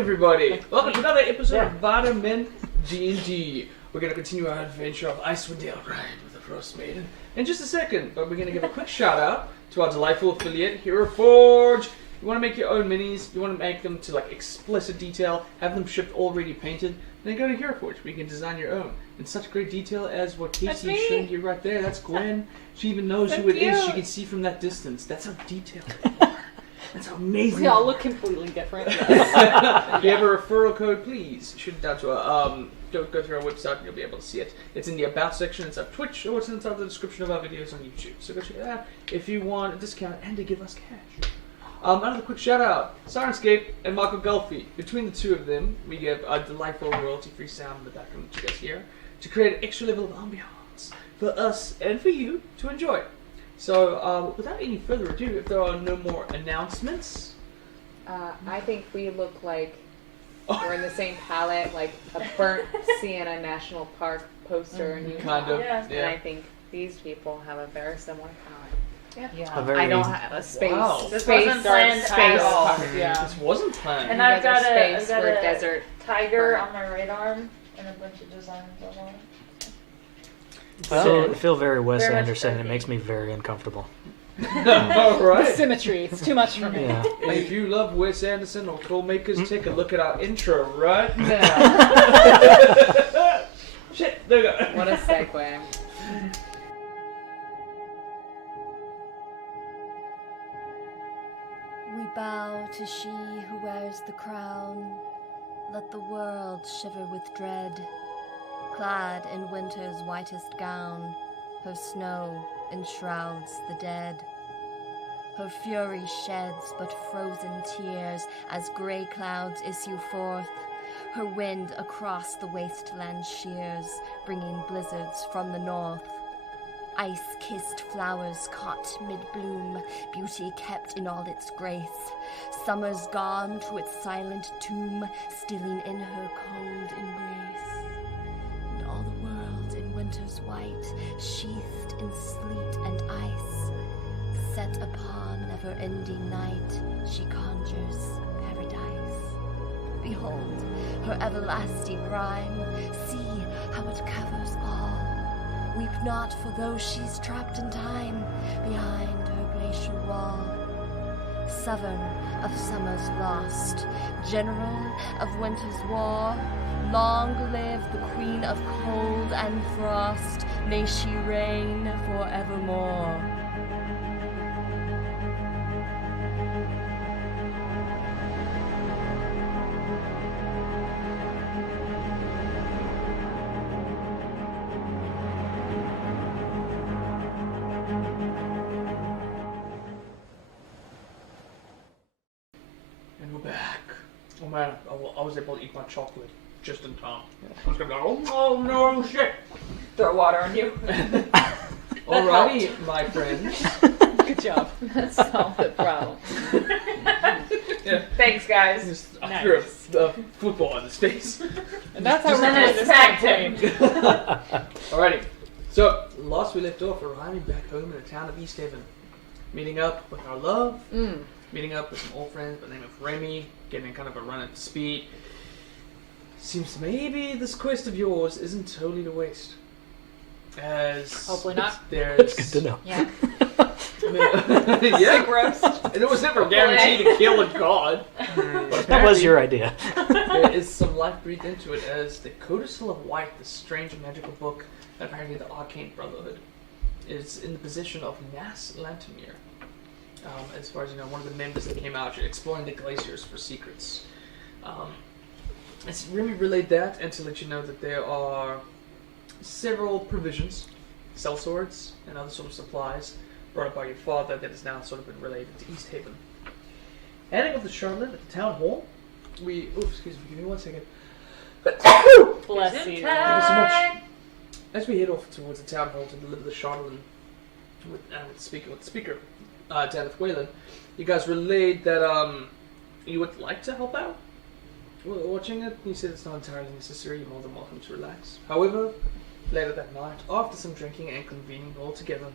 everybody! Welcome to another episode of Vitamin D&D. We're going to continue our adventure of Icewind Dale Rime with the Frostmaiden in just a second, but we're going to give a quick shout out to our delightful affiliate, Hero Forge. You want to make your own minis, you want to make them to like explicit detail, have them shipped already painted, then go to Hero Forge where you can design your own in such great detail as what Casey is showing you right there. That's Gwen. She even knows who it is. She can see from that distance. That's how detailed they are. That's how amazing. We all look completely different. If you have a referral code, please shoot it down to a go through our website and you'll be able to see it. It's in the About section, it's on Twitch, or it's inside the description of our videos on YouTube. So go check it out if you want a discount and to give us cash. Another quick shout out, Syrinscape and Michael Gulfy. Between the two of them, we give a delightful royalty-free sound in the background that you guys hear to create an extra level of ambiance for us and for you to enjoy. So, without any further ado, if there are no more announcements... I think we look like we're in the same palette, like a burnt Sienna National Park poster. And kind of, yeah. And I think these people have a very similar palette. Yeah. I don't have a space. Wow. This space wasn't planned at all. park, yeah. This wasn't planned. And I've got a desert tiger on my right arm and a bunch of designs on it. I feel very Wes Very much Anderson. It turkey. makes me very uncomfortable. Alright. Symmetry. It's too much for me. Yeah. And if you love Wes Anderson or filmmakers, take a look at our intro right now. Shit, there we go. What a segue. We bow to she who wears the crown. Let the world shiver with dread. Clad in winter's whitest gown, her snow enshrouds the dead. Her fury sheds but frozen tears as grey clouds issue forth. Her wind across the wasteland shears, bringing blizzards from the north. Ice-kissed flowers caught mid-bloom, beauty kept in all its grace. Summer's gone to its silent tomb, stealing in her cold embrace. And all the world in winter's white, sheathed in sleet and ice. Set upon never-ending night, she conjures paradise. Behold her everlasting rhyme, see how it covers all. Weep not for those she's trapped in time, behind her glacier wall. Sovereign of summer's lost, general of winter's war, long live the queen of cold and frost, may she reign forevermore. And we're back. Oh man, I was able to eat my chocolate just in time. I was gonna go, oh no, shit! Throw water on you. Alrighty, my friends. Good job. That's solved the problem. Yeah. Thanks, guys. Just threw a football in his face. And that's how we're And doing then this smacked campaign. him. Alrighty. So, last we left off, we're arriving back home in the town of East Haven. Meeting up with our love. Meeting up with some old friends by the name of Remy. Getting kind of a run at speed. Seems maybe this quest of yours isn't totally a waste. As Hopefully not. There's It's good to know. Yeah. yeah. Roast. And it was never guaranteed to kill a god. But That was your idea. there is some life breathed into it as the Codicil of White, the strange and magical book, apparently the Arcane Brotherhood, is in the possession of Nas Lantimir. As far as you know, one of the members that came out exploring the glaciers for secrets. It's really relayed that and to let you know that there are several provisions, sellswords, and other sort of supplies brought up by your father that has now sort of been related to East Haven. Heading up to Charlotte at the town hall, excuse me, give me 1 second. Bless you. Thank you so much. As we head off towards the town hall to deliver the Charlotte with the speaker, Deneth Whalen, you guys relayed that you would like to help out watching it. You said it's not entirely necessary. You're more than welcome to relax. However, later that night, after some drinking and convening all together,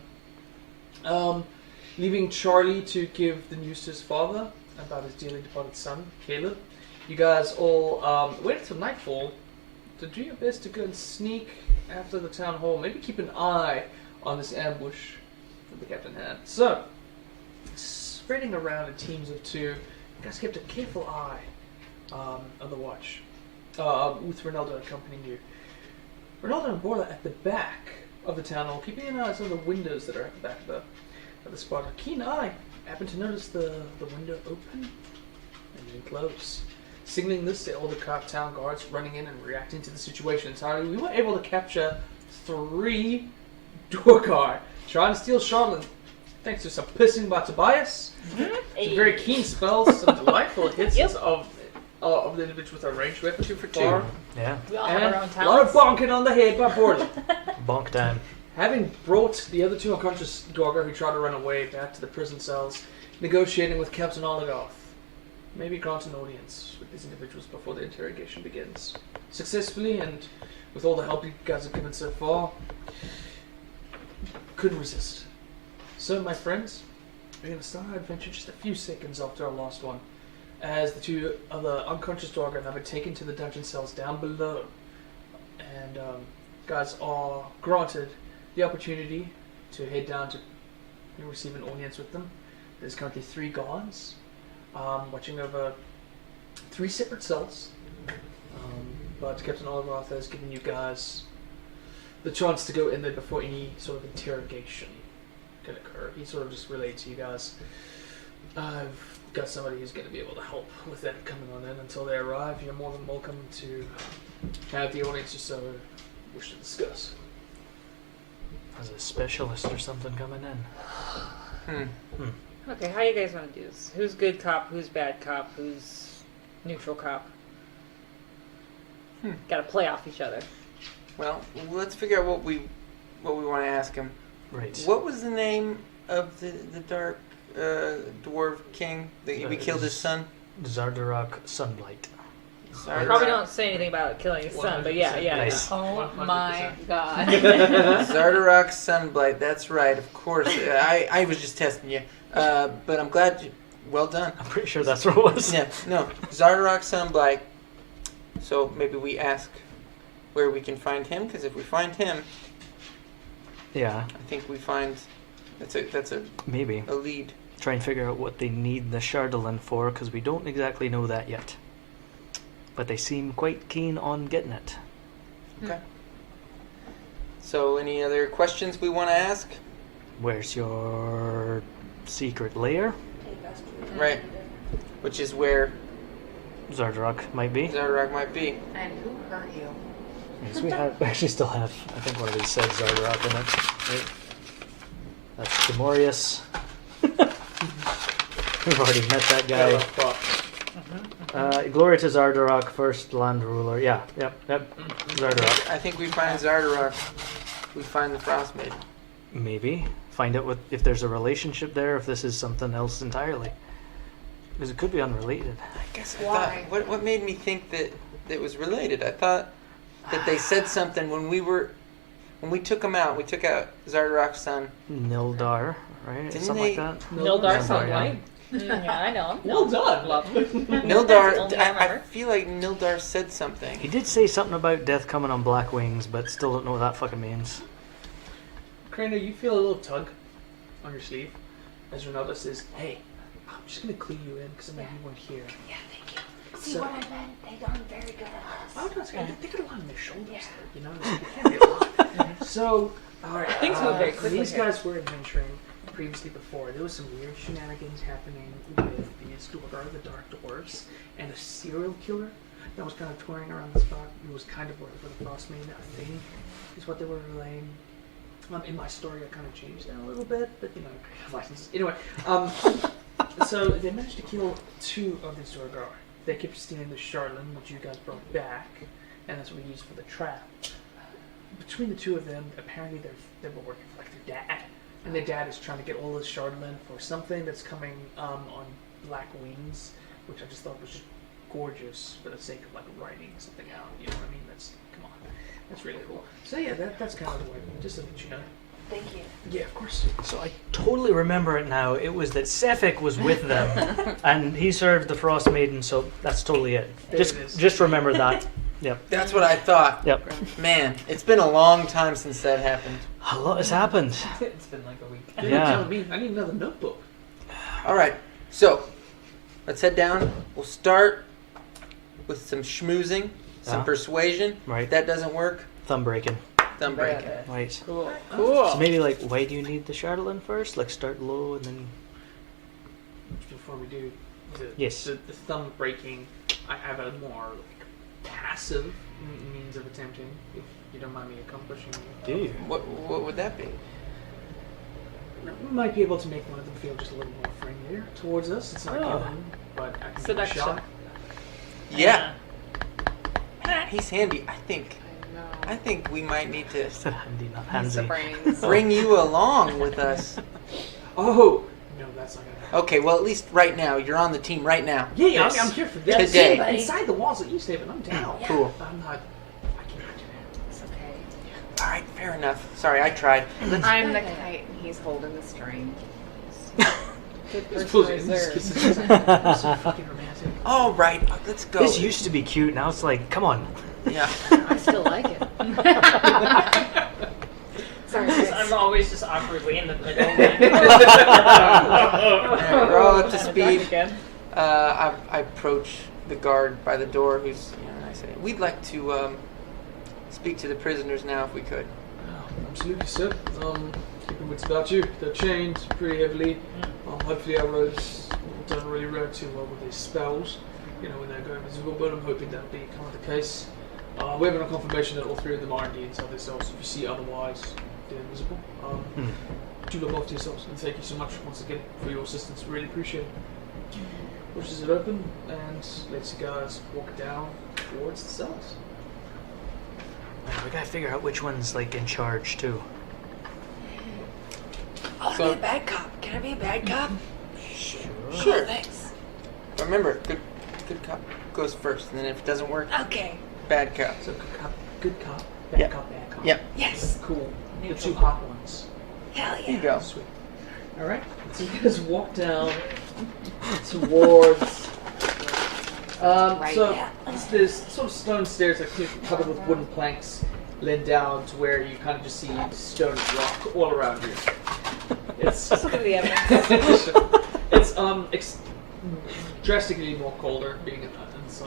leaving Charlie to give the news to his father about his dearly departed son, Caleb, You guys all wait until nightfall to do your best to go and sneak after the town hall. Maybe keep an eye on this ambush that the captain had. So, spreading around in teams of 2, you guys kept a careful eye on the watch, with Ronaldo accompanying you. Ronaldo and Borla at the back of the town hall, keeping an eye on some of the windows that are at the back of the spot. A keen eye happened to notice the window open and then close. Signaling this to all the town guards running in and reacting to the situation entirely, we were able to capture 3 Dwargar trying to steal Charlotte. Thanks to some pissing by Tobias, some very keen spells, some delightful hits of the individuals with our ranged weapon. 2 for 2. Yeah. We all have And our own a lot of talents. bonking on the head by Borla. Bonk time. Having brought the other 2 unconscious Dwargar who tried to run away back to the prison cells, negotiating with Captain Oligoth, maybe grant an audience with these individuals before the interrogation begins. Successfully, and with all the help you guys have given so far, couldn't resist. So, my friends, we're going to start our adventure just a few seconds after our last one, as the 2 other unconscious Dwargar have been taken to the dungeon cells down below, and guys are granted the opportunity to head down to receive an audience with them. There's currently 3 guards watching over 3 separate cells, but Captain Oligoth has given you guys the chance to go in there before any sort of interrogation can occur. He sort of just relayed to you guys, I've got somebody who's going to be able to help with that coming on in. Until they arrive, you're more than welcome to have the audience you so wish to discuss. As a specialist or something coming in. Okay, how you guys want to do this? Who's good cop? Who's bad cop? Who's neutral cop? Got to play off each other. Well, let's figure out what we want to ask him. Right. What was the name of the dark dwarf king that we killed his son? Zardarok Sunblight. Probably don't say anything about killing his son, but yeah. Nice. Oh my god. Zardarok Sunblight. That's right. Of course. I was just testing you. But I'm glad you. Well done. I'm pretty sure that's what it was. Yeah. No. Zardarok Sunblight. So maybe we ask where we can find him, because if we find him, Yeah, I think we find that's a maybe. lead. Try and figure out what they need the Chardolin for, because we don't exactly know that yet. But they seem quite keen on getting it. Okay. So any other questions we want to ask? Where's your secret lair? Right. Which is where Zardarok might be. Zardarok might be. And who hurt you? Yes, we actually still have, I think one of these says Zardarok in it. Right? That's Demorius. We've already met that guy. Glory to Zardarok, first land ruler. Yeah, yep. Zardarok. I think we find Zardarok. We find the Frostmaiden. Maybe. Find out if there's a relationship there, if this is something else entirely. Because it could be unrelated. I guess Why? What made me think that it was related? I thought that they said something when we took him out. We took out Zardarok's son. Nildar, right? Didn't Something they- like that. Nildar Nildar, Sunlight. Yeah, I know him. Well done. Love him. Nildar. Only I remember. feel like Nildar said something. He did say something about death coming on black wings, but still don't know what that fucking means. Craner, you feel a little tug on your sleeve as Ronaldo says, hey, I'm just going to clue you in because I know you weren't here. Yeah, thank you. See See what what I meant? They aren't very good at I this. was going to say, they got a lot on their shoulders there, you know? They can't be a lot. So, alright. Things move very quickly These here. guys were adventuring previously before. There was some weird shenanigans happening with these Dwargar, the Dark Dwarves, and a serial killer that was kind of touring around the spot. It was kind of working for the Frostmaiden, I think, is what they were relaying. In my story, I kind of changed that a little bit, but you know, licenses. Anyway, so they managed to kill 2 of these Dwargar. They kept stealing the Charlatan, which you guys brought back, and that's what we used for the trap. Between the 2 of them, apparently they were working for like their dad, and their dad is trying to get all this Charlatan for something that's coming on Black Wings, which I just thought was just gorgeous for the sake of like writing something out. You know what I mean? That's come on, that's really cool. So yeah, that's kind of the way. Just to let you know. Thank you. Yeah, of course. So I totally remember it now. It was that Sefik was with them, and he served the Frostmaiden. So that's totally it. There it is. Just remember that. Yep. That's what I thought. Yep. Man, it's been a long time since that happened. A lot has happened. It's been like a week. You're Yeah. telling me I need another notebook. All right, so let's head down. We'll start with some schmoozing, some Yeah. persuasion. Right. If that doesn't work, Thumb breaking. thumb breaking. Right. Cool. So maybe like, why do you need the Chardolin first? Like start low and then. Before we do Yes. the thumb breaking, I have a more passive means of attempting, if you don't mind me accomplishing. Do you? What would that be? We might be able to make one of them feel just a little more friendlier towards us. It's not Oh. given, but I can Seduction. give it a shot. Yeah, he's handy. I I think we might need to Said handy, not know. He's the handsy. brains. bring you along with us. Oh no, that's not gonna happen. Okay, well at least right now you're on the team right now. Yeah, Yes. I'm here for that. Today. Yeah, inside the walls of Easthaven, I'm down. Cool. I'm not. I can't do It's okay. All right, fair enough. Sorry, I tried. I'm the kite and he's holding the string. Good that. person These kisses reserved. are so fucking romantic. All right, let's go. This used to be cute. Now it's like, come on. Yeah. I still like it. Sorry, I'm guys. always just awkwardly in the middle. Alright, we're all up to Back speed. again. I approach the guard by the door, who's, and I say, we'd like to speak to the prisoners now, if we could. Oh, absolutely, sir. Keeping wits about you. They're chained pretty heavily. Hopefully our robes don't really react too well with these spells, you know, when they're going invisible, but I'm hoping that'll be kind of the case. We have a confirmation that all three of them are indeed inside themselves. If you see otherwise, they're invisible. Do look after yourselves, and thank you so much once again for your assistance. Really appreciate it. Pushes it open and lets you guys walk down towards the cells. We gotta figure out which one's like in charge too. So- I'll be a bad cop. Can I be a bad cop? Sure. Thanks. Remember, good cop goes first, and then if it doesn't work, Okay. bad cop. So good cop, bad Yeah. cop, bad cop. Yep. Yes. Cool. The Neutral two hot ones. Hell Here you yeah. go. Sweet. Alright. So you guys walk down towards Right, so yeah. there's sort of stone stairs that are covered with wooden planks led down to where you kind of just see stone and rock all around you. It's Look at the evidence. it's drastically more colder being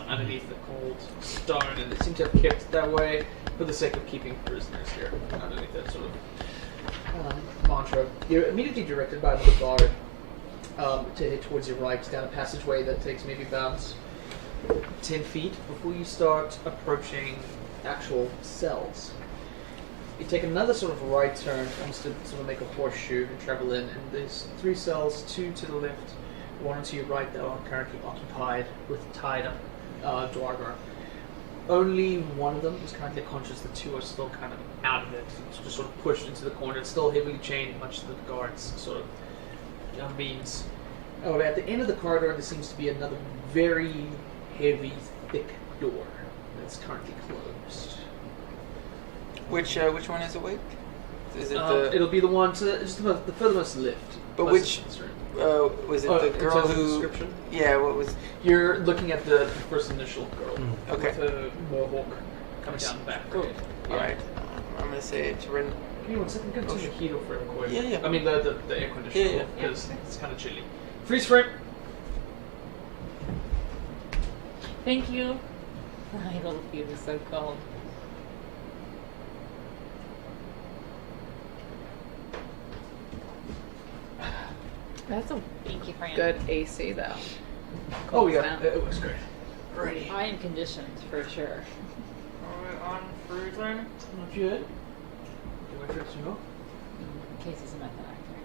underneath the cold stone, and they seem to have kept it that way for the sake of keeping prisoners here underneath that sort of mantra. You're immediately directed by the guard to head towards your right down a passageway that takes maybe about 10 feet before you start approaching actual cells. You take another sort of right turn, almost to sort of make a horseshoe and travel in, and there's 3 cells, 2 to the left, 1 to your right that are currently occupied with tied up Dwargar. Only one of them is currently conscious, the 2 are still kind of out of it, just sort of pushed into the corner. It's still heavily chained, much to the guards' sort of means. However, at the end of the corridor, there seems to be another very heavy, thick door that's currently closed. Which one is awake? Is it It'll be the one to just the furthermost left. But closest which- to this room. was it Oh, the in girl terms of who? description? Yeah. What was? You're looking at the first initial girl Okay. with a mohawk coming down the back. Cool. Yeah. All right. I'm gonna say to Ren. Give me 1 second. Go Oh, to the heater for real quick. Yeah, yeah. I mean the air conditioner Yeah. because it's kind of chilly. Freeze frame. Thank you. My little feet are so cold. That's a Thank you, Fran. good AC though. Oh yeah, Sound. it was great. Ready. I am conditioned for sure. Are we on freezing? Not yet. Do I fix you up? In case it's a method actor.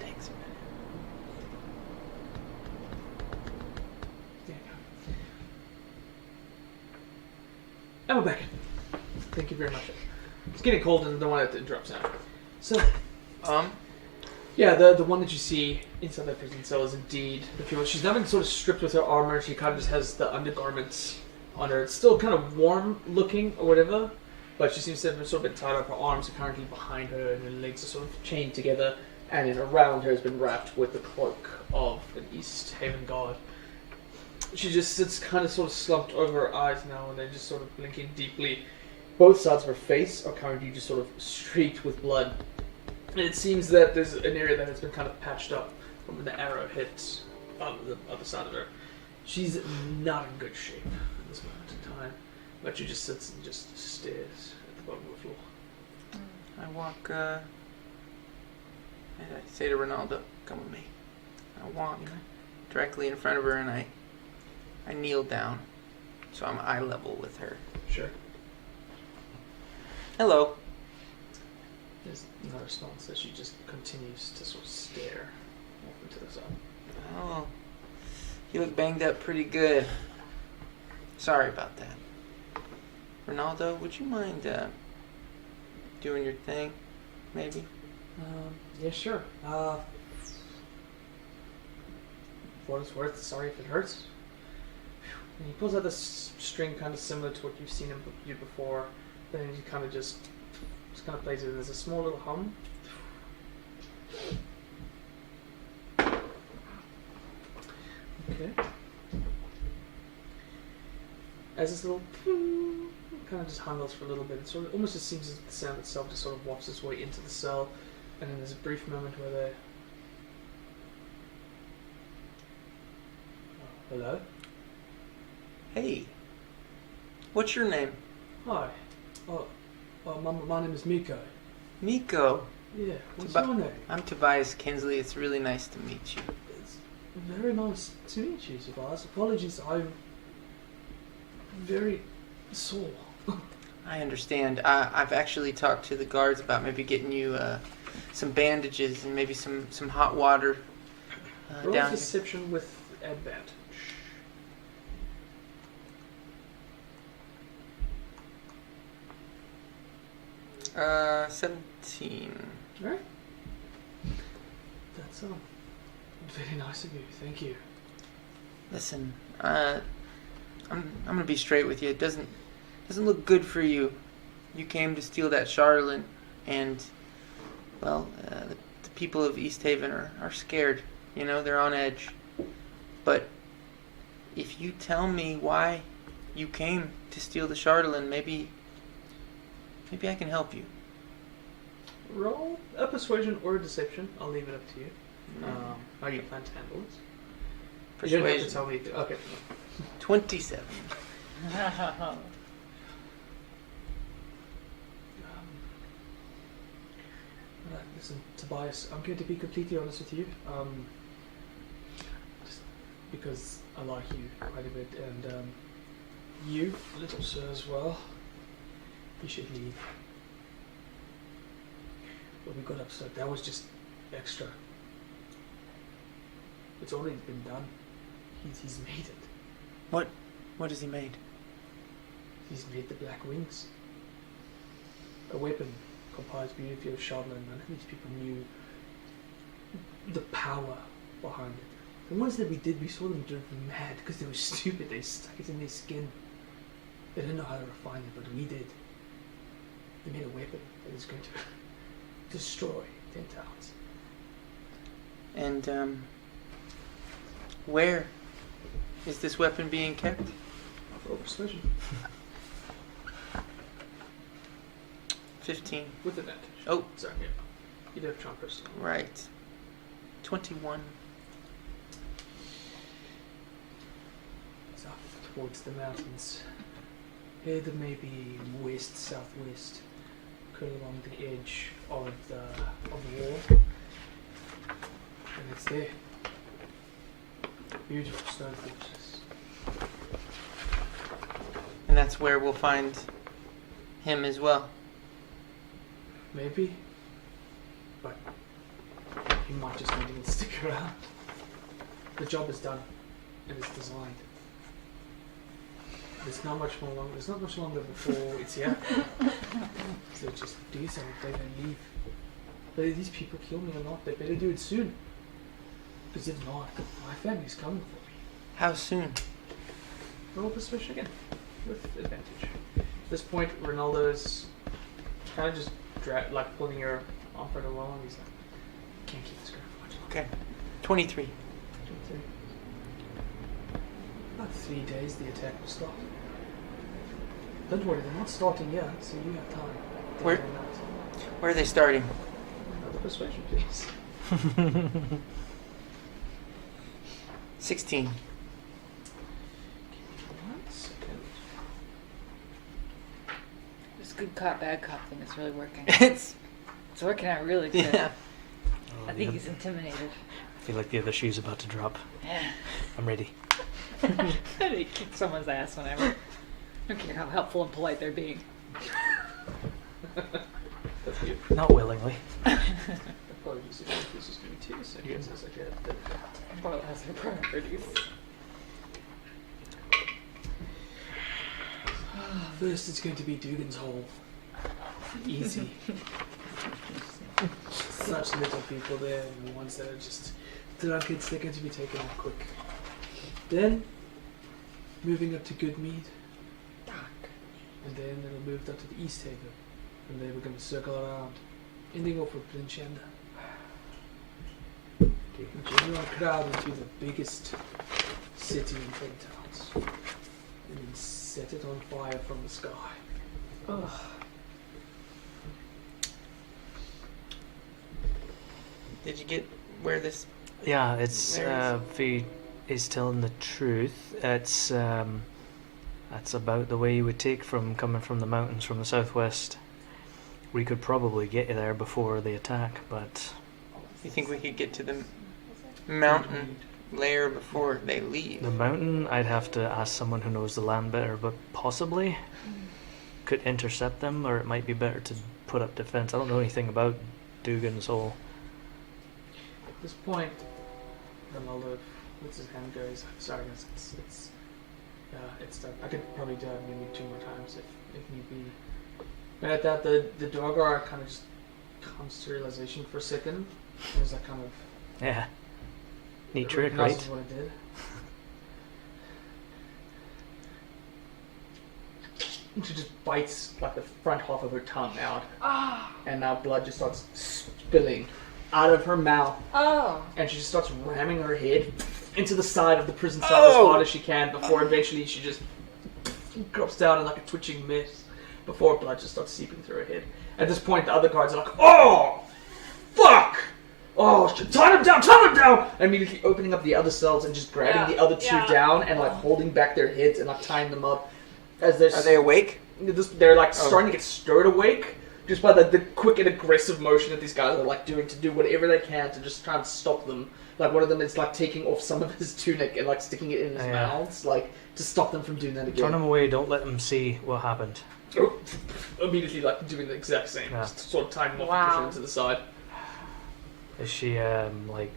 Thanks. There you go. And we're back. Thank you very much. It's getting cold and I don't want it to interrupt sound. So, Yeah, the one that you see inside that prison cell is indeed the female. She's not been sort of stripped with her armor. She kind of just has the undergarments on her. It's still kind of warm looking or whatever, but she seems to have sort of been tied up. Her arms are currently behind her, and her legs are sort of chained together. And then around her has been wrapped with the cloak of an East Haven guard. She just sits kind of sort of slumped over her eyes now, and they're just sort of blinking deeply. Both sides of her face are currently just sort of streaked with blood. And it seems that there's an area that has been kind of patched up from when the arrow hit the other side of her. She's not in good shape at this moment in time, but she just sits and just stares at the bottom of the floor. I walk, and I say to Ronaldo, come with me. I walk directly in front of her and I kneel down, so I'm eye level with her. Sure. Hello. There's no response, so she just continues to sort of stare off into the sun. Oh, you look banged up pretty good. Sorry about that. Ronaldo, would you mind doing your thing, maybe? Yeah, sure. For what it's worth, sorry if it hurts. And he pulls out this string kind of similar to what you've seen him do before. Then he kind of just kind of plays it. There's a small little hum. Okay. As this little kind of just hungles for a little bit, it sort of almost just seems as if the sound itself just sort of wafts its way into the cell, and then there's a brief moment where they. Hello? Hey. What's your name? Hi. My name is Miko. Miko. Yeah, what's Tobi- your name? I'm Tobias Kinsley. It's really nice to meet you. It's very nice to meet you, Tobias. Apologies, I'm very sore. I understand. I've actually talked to the guards about maybe getting you some bandages and maybe some hot water Roll down here. deception with advantage. 17. Alright. That's very nice of you. Thank you. Listen, I'm gonna be straight with you. It doesn't look good for you. You came to steal that Charlatan, and well, the people of East Haven are scared. You know, they're on edge. But if you tell me why you came to steal the Charlatan, maybe I can help you. Roll a persuasion or a deception. I'll leave it up to you. How you plan to handle this? You don't have to tell me. Okay. 27. Listen, Tobias, I'm going to be completely honest with you. Just because I like you quite a bit, and you, little sir, as well. You should leave. What we got upset, that was just extra. It's already been done. He's made it. What has he made? He's made the Black Wings. A weapon comprised beautifully of Charlatan. None of these people knew the power behind it. The ones that we did, we saw them driven mad because they were stupid. They stuck it in their skin. They didn't know how to refine it, but we did. They made a weapon that is going to destroy 10 towns. And where is this weapon being kept? For persuasion. 15. With advantage. Oh, Sorry, yeah. You do have charm person. right. 21. It's up towards the mountains. Head maybe west, southwest. Cut along the edge of the wall. And it's there. Beautiful stone fortress. And that's where we'll find him as well. Maybe. But he might just not even stick around. The job is done. And it's designed. There's not much longer before it's here. So just do something and leave. whether these people kill me or not, they better do it soon. Because if not, my family's coming for me. How soon? Roll persuasion again, with advantage. At this point, Ronaldo's kind of just pulling your arm further along. He's like, can't keep this going for much longer. Okay. 23. 23. About 3 days, the attack will start. Don't worry, they're not starting yet, so you have time. Where- Where are they starting? Another persuasion, please. 16. 1 second. This good cop, bad cop thing is really working. It's It's working out really good. yeah. I think he's intimidated. I feel like the other shoe's about to drop. Yeah. I'm ready. They kick someone's ass whenever. I don't care how helpful and polite they're being. That's you. Not willingly. Apologies if this is going to be 2 seconds as I get the... Well, as their priorities. First, it's going to be Dugan's Hole. Easy. Such little people there, and the ones that are just drunkards, they're going to be taken out quick. Then, moving up to Goodmead. And then it'll move up to the East Haven. And then we're going to circle around, ending off with Blinchenda. General crowd into the biggest city in Towns. And then set it on fire from the sky. Ugh. Did you get where this? Yeah, it's There if he is telling the truth, it's that's about the way you would take from coming from the mountains from the southwest. We could probably get you there before the attack, but You think we could get to the mountain layer before they leave? the mountain, I'd have to ask someone who knows the land better, but possibly could intercept them, or it might be better to put up defense. I don't know anything about Dugan's Hole. At this point, Ronaldo lets his hand go. He's like, sorry guys, it's done. I could probably do it maybe 2 more times if need be. And at that, the Dorgar kind of just comes to realization for a second. There's that kind of Yeah. Neat trick, right? recognizes what it did. And she just bites like the front half of her tongue out, and now blood just starts spilling out of her mouth. Oh. And she just starts ramming her head into the side of the prison cell as hard as she can before eventually she just drops down in like a twitching mist before blood just starts seeping through her head. At this point, the other guards are like, oh, fuck! Oh, tie them down, tie them down! And immediately opening up the other cells and just grabbing the other two down and like holding back their heads and like tying them up. As they're Are they awake? they're like starting to get stirred awake just by the quick and aggressive motion that these guys are like doing to do whatever they can to just try and stop them. Like one of them is like taking off some of his tunic and like sticking it in his mouths, like to stop them from doing that again. Turn them away, don't let them see what happened. Immediately like doing the exact same, Yeah. just sort of tying them off and pushing them to the side. Is she like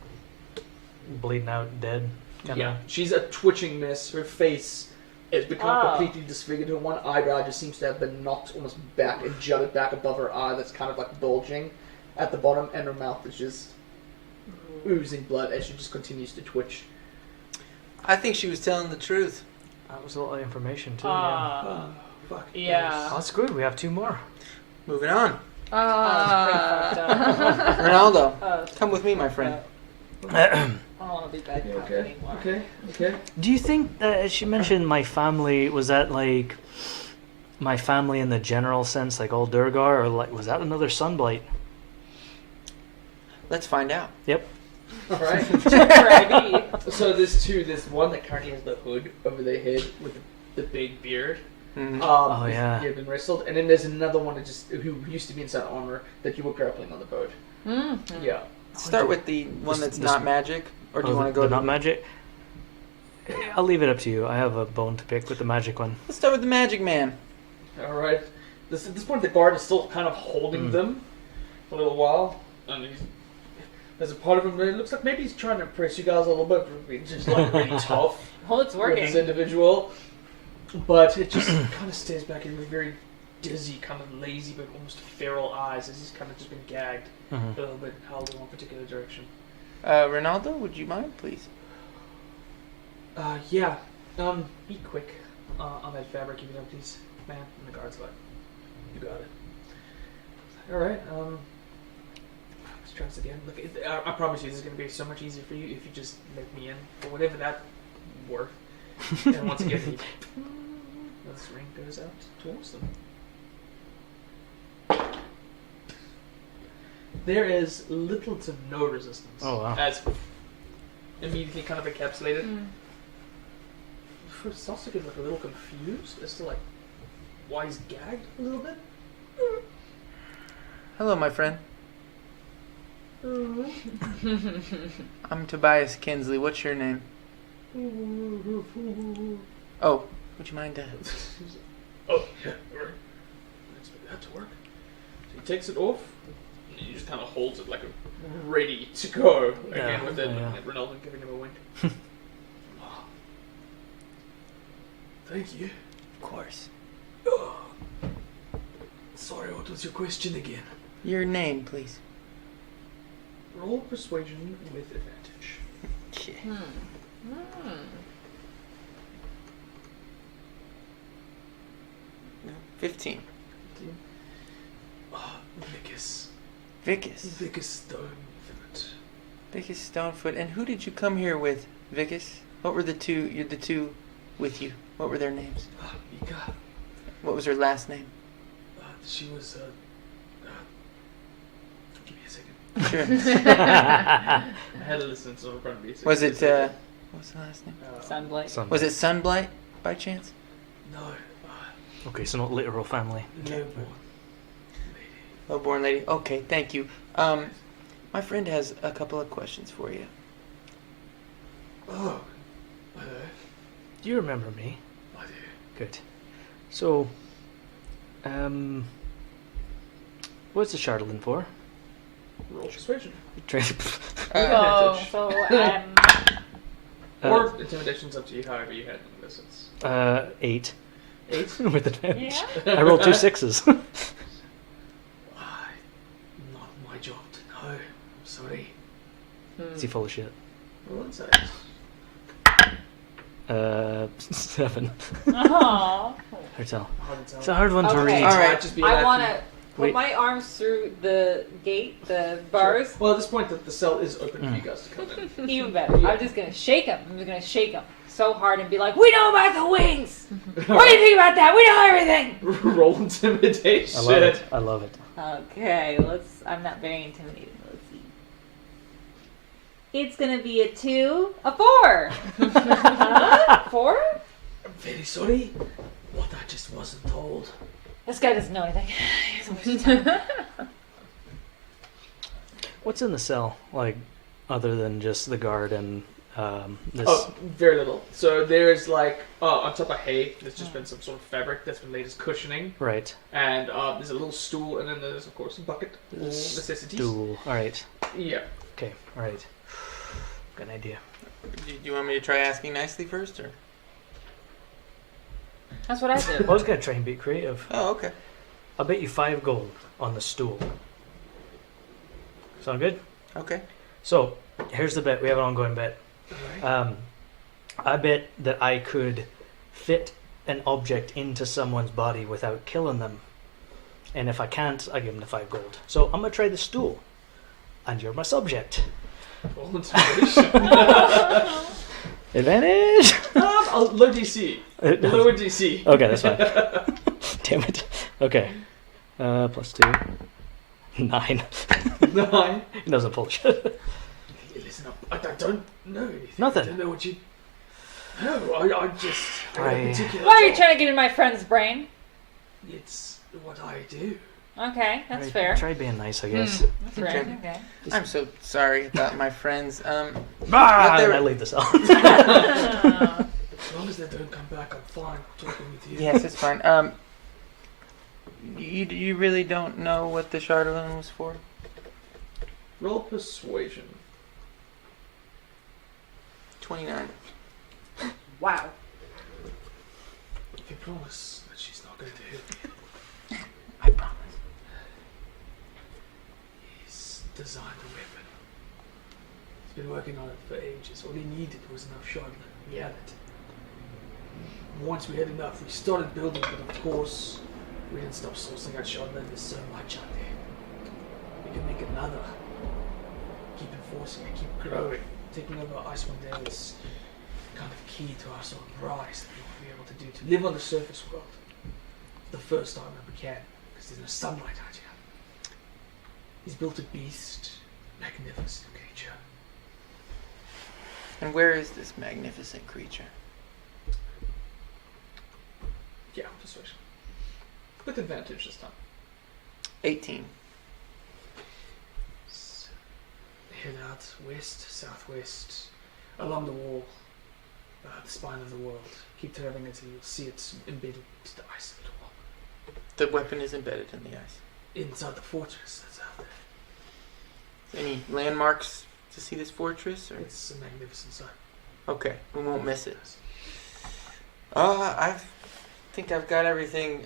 bleeding out, dead? Yeah, she's a twitching mess. Her face has become completely disfigured. Her one eyebrow just seems to have been knocked almost back and jutted back above her eye that's kind of like bulging at the bottom, and her mouth is just oozing blood as she just continues to twitch. I think she was telling the truth. That was a lot of information too. Yeah. Oh, fuck. Yeah. Oh, that's good. We have 2 more. Moving on. Pretty fucked up. Ronaldo, come with me, my friend. I don't want to be bad cop Okay, anymore. okay. Do you think that she mentioned my family? Was that like my family in the general sense, like all Durgar, or like was that another Sunblight? Let's find out. Yep. Alright. Right. So there's two. There's one that currently has the hood over their head with the big beard. Mhm. Oh, yeah. He had been wrestled. And then there's another one that who used to be inside armor that you were grappling on the boat. Yeah. Start with the one that's not magic, or do you want to go to not magic? I'll leave it up to you. I have a bone to pick with the magic one. Let's start with the magic man. Alright. At this point, the guard is still kind of holding them for a little while. And there's a part of him that looks like maybe he's trying to impress you guys a little bit, but being just like really tough Well, it's with working. this individual. But it just kind of stays back in a very dizzy, kind of lazy, but almost feral eyes as he's kind of just been gagged a little bit, held in one particular direction. Ronaldo, would you mind, please? Yeah. Be quick on that fabric, if you know, please, man. And the guard's like, you got it. All right. Let's try this again. Look, I promise you, this is going to be so much easier for you if you just let me in for whatever that worth. And once again, this ring goes out towards them. There is little to no resistance. Oh, wow. As immediately kind of encapsulated. Sosik is like a little confused as to like why he's gagged a little bit. Hello, my friend. I'm Tobias Kinsley. What's your name? Oh, would you mind? Oh, yeah, alright. I expect that to work. So he takes it off, and he just kind of holds it like ready to go again with it, looking at Ronaldo and giving him a wink. Oh. Thank you. Of course. Oh. Sorry, what was your question again? Your name, please. Roll persuasion with advantage. Yeah. 15. Oh, Vicus. Vicus. Vicus Stonefoot. Vicus Stonefoot. And who did you come here with, Vicus? What were the two? You're the two with you. What were their names? Mika. What was her last name? She was, give me a second. Sure. I had to listen to some rugby. Was it? What was the last name? Sunblight. Was it Sunblight by chance? No. Okay, so not literal family. Lowborn lady. Okay, thank you. My friend has a couple of questions for you. Oh. Hello. Do you remember me? I do. Good. So, what's the Charlatan for? Roll persuasion. Oh, so or intimidation's up to you, however you handle this. It's 8 8. with advantage. Yeah. I rolled 2 6s. Not my job to know. I'm sorry. Is he full of shit? Roll insight. 7. Aww. Hard tell. Hard to It's a tell. hard one to Okay. read. All right. Just be I like- want to put Wait. my arms through the gate, the bars. Well, at this point, the cell is open for you guys to come in. Even better. I'm just going to shake them. I'm just going to shake them so hard and be like, we know about the wings. What do you think about that? We know everything. Roll intimidation. I love it. I love it. Okay, I'm not very intimidated. Let's see. It's going to be a 2, a 4. Huh? 4? I'm very sorry. What I just wasn't told. This guy doesn't know anything. He's a waste of time. What's in the cell, like, other than just the guard and this? Oh, very little. So there's like, on top of hay, there's just been some sort of fabric that's been laid as cushioning. Right. And there's a little stool, and then there's, of course, a bucket. All necessities. Stool. All right. Yeah. Okay. All right. Got an idea. Do you want me to try asking nicely first, or? That's what I do. I was gonna try and be creative. Oh, okay. I'll bet you 5 gold on the stool. Sound good? Okay. So here's the bet. We have an ongoing bet. Alright. I bet that I could fit an object into someone's body without killing them. And if I can't, I give them the 5 gold. So I'm gonna try the stool. And you're my subject. Roll intimidation. Advantage! Low DC. Lower DC. Okay, that's fine. Damn it. Okay. Plus 2. 9. 9. He doesn't pull shit. Hey, listen up. I don't know anything. Nothing. I don't know what you... No, I just... I have a particular Why are you job. trying to get in my friend's brain? It's what I do. Okay, that's Right, fair. Try being nice, I guess. That's right. Okay. I'm so sorry about my friends. Ah, they and were- I leave the cell. As long as they don't come back, I'm fine talking with you. Yes, it's fine. You really don't know what the Charlatan was for? Roll persuasion. 29. Wow. If you promise that she's not going to hit me. designed the weapon. He's been working on it for ages. All he needed was enough shotgun. We had it. Once we had enough, we started building, but of course, we didn't stop sourcing out shotgun. There's so much out there. We can make another. Keep enforcing it, keep growing. Taking over Icewind Dale is kind of key to our sort of rise that we want to be able to do, to live on the surface world. The first time that we can, because there's no sunlight out here. He's built a beast, magnificent creature. And where is this magnificent creature? Yeah, persuasion. With advantage this time. 18. Head out west, southwest, along the wall, the spine of the world. Keep traveling until you'll see it embedded into the ice of the wall. The weapon is embedded in the ice. Inside the fortress that's out there. Any landmarks to see this fortress? Or? It's a magnificent sight. Okay, we won't miss it. I think I've got everything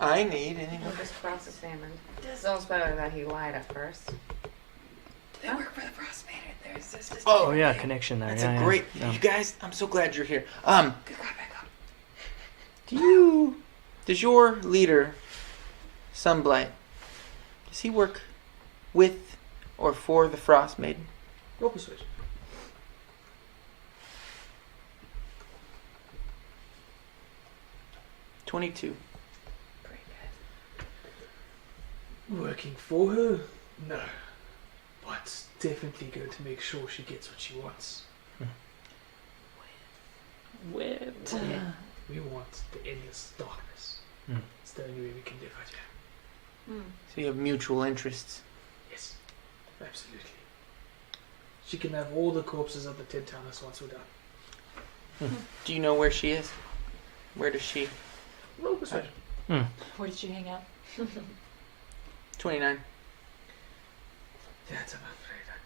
I need. Anyone? We'll just cross examined. It's almost better that he lied at first. They work for the Frostmaiden. There's this. Oh yeah, connection there. That's yeah, a great. Yeah. You guys, I'm so glad you're here. Good guy, back up. Does your leader, Sunblight, does he work with or for the Frostmaiden? Roll persuasion. $22. Pretty Working for her? No. But definitely going to make sure she gets what she wants. Whipped. We want the endless darkness. It's the only way we can live out here. So you have mutual interests. Yes, absolutely. She can have all the corpses of the 10 towners once we're done. Do you know where she is? Where does she? Roll persuasion. Where did you hang out? 29. That I'm afraid I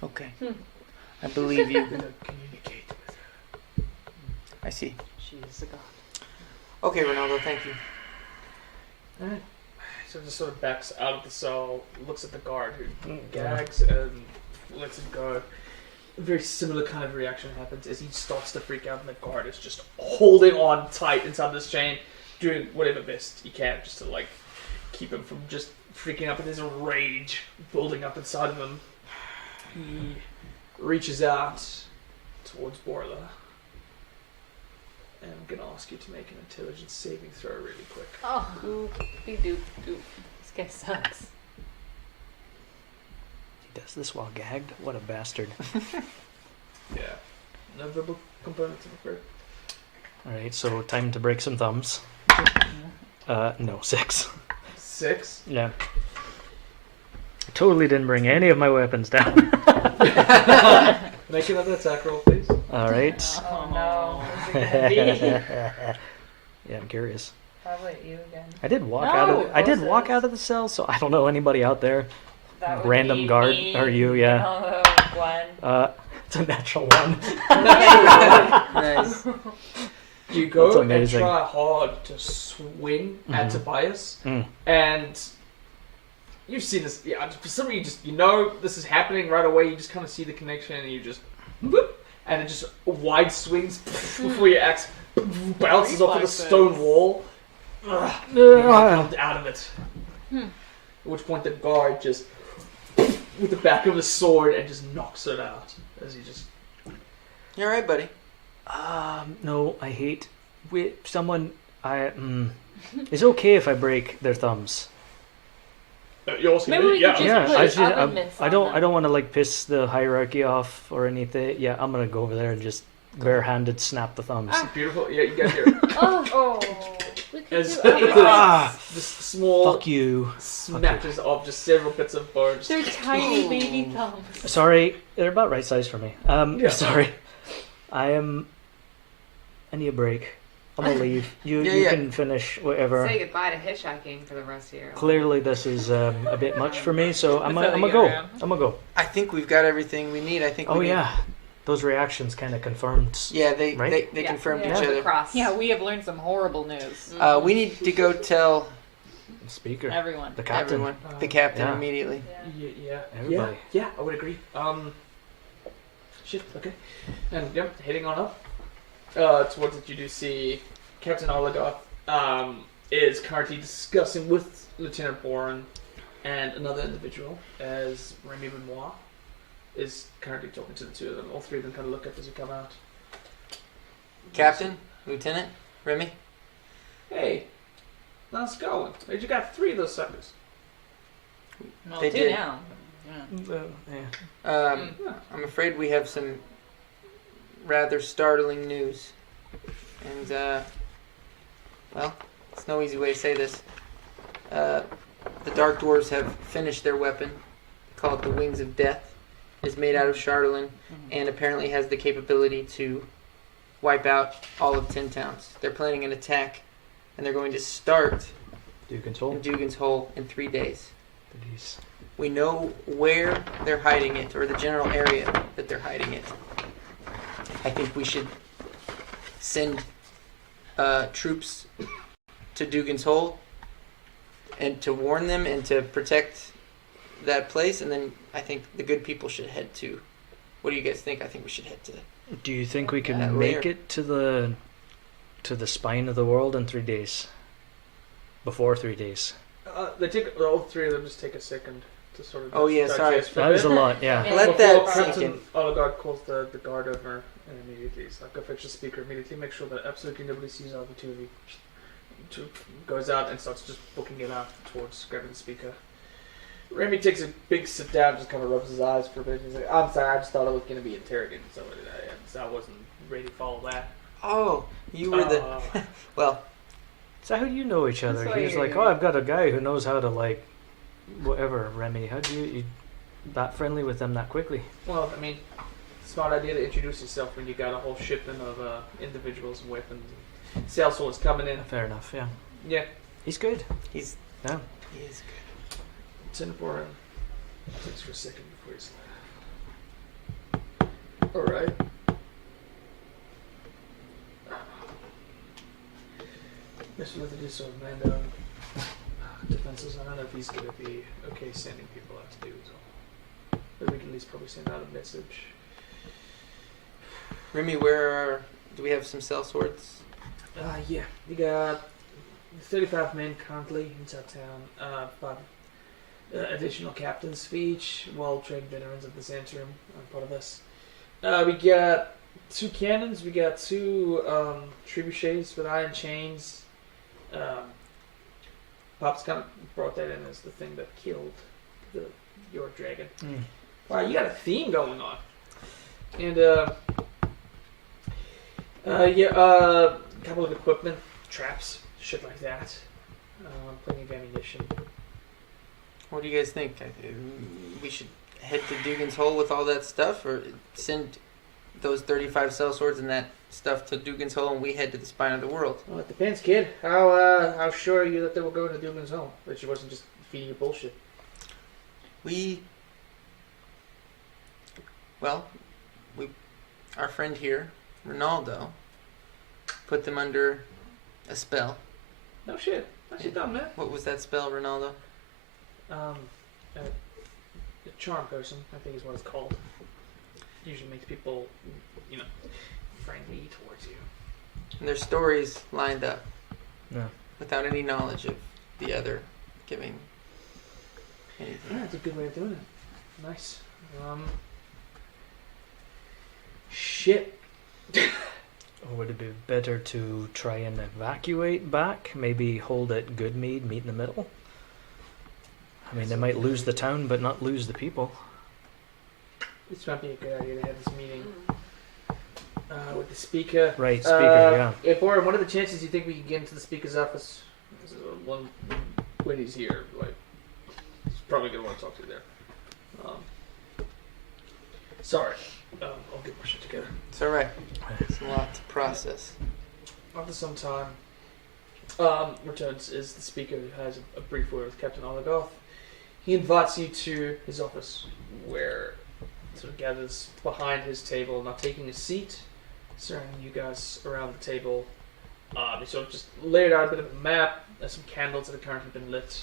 don't. Okay. I believe you. We don't communicate with her. I see. She is a god. Okay, Ronaldo, thank you. Alright. So just sort of backs out of the cell, looks at the guard who gags and lets him go. A very similar kind of reaction happens as he starts to freak out and the guard is just holding on tight inside this chain, doing whatever best he can just to like keep him from just freaking out, but there's a rage building up inside of him. He reaches out towards Borla. And I'm going to ask you to make an intelligence saving throw really quick. Oh, doop. This guy sucks. He does this while gagged? What a bastard. Yeah. No verbal components, I'm afraid. Alright, so time to break some thumbs. No, 6. 6? Yeah. Totally didn't bring any of my weapons down. Make another attack roll, please. Alright. Oh no. Who's it gonna be? Yeah, I'm curious. Probably you again. I did walk No, out of the cell, so I don't know anybody out there. That would Random be guard, me. or you, yeah. Oh, one. It's a natural 1. Nice. You go That's and amazing. try hard to swing at Mhm. Tobias, Mm. and you see this. Yeah, for some reason, you know this is happening right away. You just kind of see the connection, and you just, boop, and it just wide swings before your axe bounces off of the stone wall. You're knocked out of it. At which point the guard just, with the back of his sword, and just knocks it out as he just. You alright, buddy? No, I hate. Someone. It's okay if I break their thumbs. You also Maybe we yeah. could Yeah, put I oven don't. mitts I don't want to like piss the hierarchy off or anything. Yeah, I'm gonna go over there and just barehanded snap the thumbs. Beautiful. Yeah, you get here. Oh, we could As do oven. this small Fuck you. snatches off just several bits of bones. They're tiny baby thumbs. Sorry, they're about right size for me. Yeah. Sorry. I need a break. I'm gonna leave. You Yeah. can finish whatever. Say goodbye to hitchhiking for the rest of your life. Clearly, this is a bit much for me, so I'm Without gonna you go. around. I'm gonna go. I think we've got everything we need. I think. Oh we yeah, those reactions kind of confirmed. Yeah, they Right? confirmed Yeah. each other. Across. Yeah, we have learned some horrible news. We need to go tell Speaker. Everyone. The captain. Everyone. The captain Yeah. immediately. Yeah. Everybody. Yeah, I would agree. Shit, okay. And yep, heading on up. Towards it you do see Captain Oligoth is currently discussing with Lieutenant Boren and another individual as Remy Benoit is currently talking to the two of them. All three of them kind of look up as you come out. Captain, Lieutenant, Remy. Hey, how's it going? You got 3 of those suckers. Well, They 2 did. now. Yeah. Yeah. I'm afraid we have some rather startling news. And, well, it's no easy way to say this. The Dark Dwarves have finished their weapon, called the Wings of Death. It's made out of Charlatan, and apparently has the capability to wipe out all of Tin Towns. They're planning an attack, and they're going to start Dugan's Hole. in Dugan's Hole in 3 days. Jeez. We know where they're hiding it, or the general area that they're hiding it. I think we should send troops to Dugan's Hole and to warn them and to protect that place, and then I think the good people should head to. What do you guys think? I think we should head to. Do you think we can That make layer. it to the spine of the world in 3 days? Before 3 days. They take all 3 of them just take a second to sort of. Oh, yeah, sorry. digest for That was a bit. lot, yeah. Yeah. Let Before that sink Captain in. Oligard calls the guard over and immediately he's like, go fetch the speaker immediately, make sure that absolutely nobody sees either the 2 of you. Goes out and starts just booking it out towards grabbing the speaker. Remy takes a big sit down, just kind of rubs his eyes for a bit. He's like, I'm sorry, I just thought I was going to be interrogated, so I wasn't ready to follow that. Oh, you were the. Well, So how do you know each other? That's He was why like, you're- oh, I've got a guy who knows how to, like, whatever, Remy. How do you that friendly with them that quickly? Well, I mean, smart idea to introduce yourself when you got a whole shipment of individuals and weapons. Salesforce is coming in. Fair enough, yeah. Yeah, He's good. he's. Yeah. He is Singapore. Takes for a second before he's. Alright. Mr. With it is sort of man defenses. I don't know if he's going to be okay sending people out to do so. But we can at least probably send out a message. good. Remy, do we have some cell swords? Yeah, we got 35 men currently inside town. 5 additional captains for each, well-trained veterans of the Santorum are part of this. We got 2 cannons, we got 2 trebuchets with iron chains. Pop's kind of brought that in as the thing that killed your dragon. Wow, you got a theme going on. And, a couple of equipment, traps, shit like that. Plenty of ammunition. What do you guys think? We should head to Dugan's Hole with all that stuff, or send those 35 cell swords and that stuff to Dugan's Hole, and we head to the spine of the world? Well, it depends, kid. How sure are you that they will go to Dugan's home? That she wasn't just feeding you bullshit. Our friend here, Ronaldo, put them under a spell. No shit. Nicely done, man. What was that spell, Ronaldo? A charm person, I think is what it's called. Usually makes people, friendly towards you. And their stories lined up. Yeah. Without any knowledge of the other giving anything. Yeah, that's a good way of doing it. Nice. Shit. Or would it be better to try and evacuate back? Maybe hold at Goodmead, meet in the middle? I mean, they might lose the town, but not lose the people. This might be a good idea to have this meeting with the speaker. Right, speaker, yeah. Boren, what are the chances you think we can get into the speaker's office when he's here? Like, he's probably gonna want to talk to you there. Sorry, I'll get my shit together. It's alright. It's a lot to process. After some time, returns is the speaker who has a brief word with Captain Oligoth. He invites you to his office, where sort of gathers behind his table, not taking a seat, surrounding you guys around the table. They sort of just laid out a bit of a map. There's some candles that have currently been lit.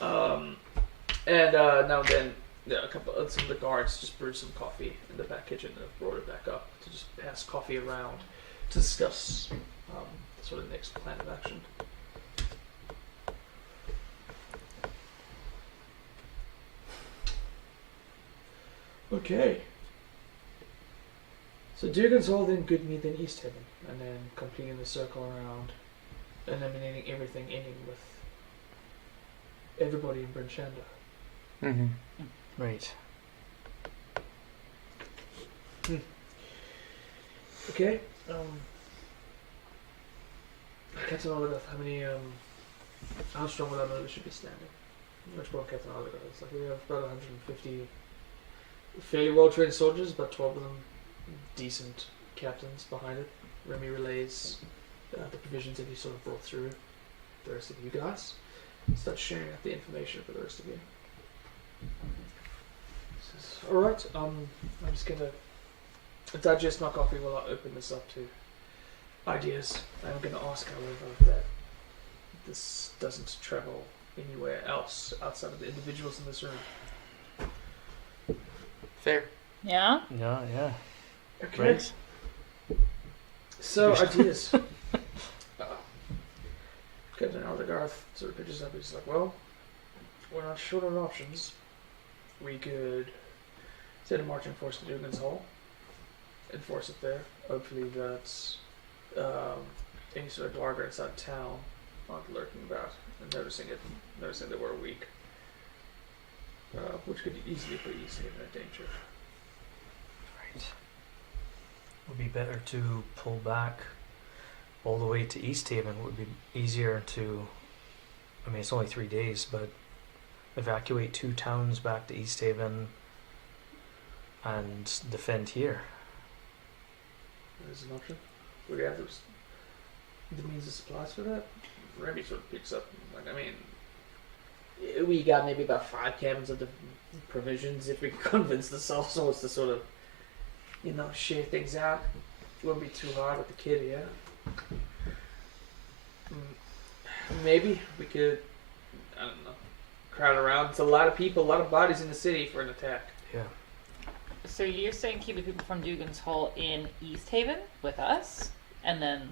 And now and then, some of the guards just brewed some coffee in the back kitchen and brought it back up to just pass coffee around to discuss sort of next plan of action. Okay. So Dugan's Hall, then Goodmead, then East Heaven, and then completing the circle around, eliminating everything, ending with everybody in Brinchanda. Mm-hmm. Right. Okay. Captain Oliver, how strong would I know we should be standing? Much more Captain Oliver. It's like we have about 150 fairly well-trained soldiers, but 12 of them decent captains behind it. Remy relays the provisions that he sort of brought through the rest of you guys. Start sharing out the information for the rest of you. Alright, I'm just gonna digest my coffee while I open this up to ideas. I'm gonna ask, however, that this doesn't travel anywhere else outside of the individuals in this room. Fair. Yeah? Yeah, yeah. Okay. Right. So, ideas. Captain Aldegarth sort of pitches up. He's like, well, we're not short on options. We could send a marching force to Dugan's Hall, enforce it there. Hopefully that's any sort of dwarger inside town aren't lurking about and noticing they were weak. Which could easily put East Haven in danger. Right. Would be better to pull back all the way to East Haven. Would be easier to, I mean, it's only 3 days, but evacuate 2 towns back to East Haven and defend here. There's an option. We have the means of supplies for that. Remy sort of picks up. Like, I mean, we got maybe about 5 cabins of the provisions if we can convince the Salsals to sort of, share things out. It wouldn't be too hard with the kid here. Maybe we could, I don't know, crowd around. It's a lot of people, a lot of bodies in the city for an attack. Yeah. So you're saying keep the people from Dugan's Hall in East Haven with us, and then...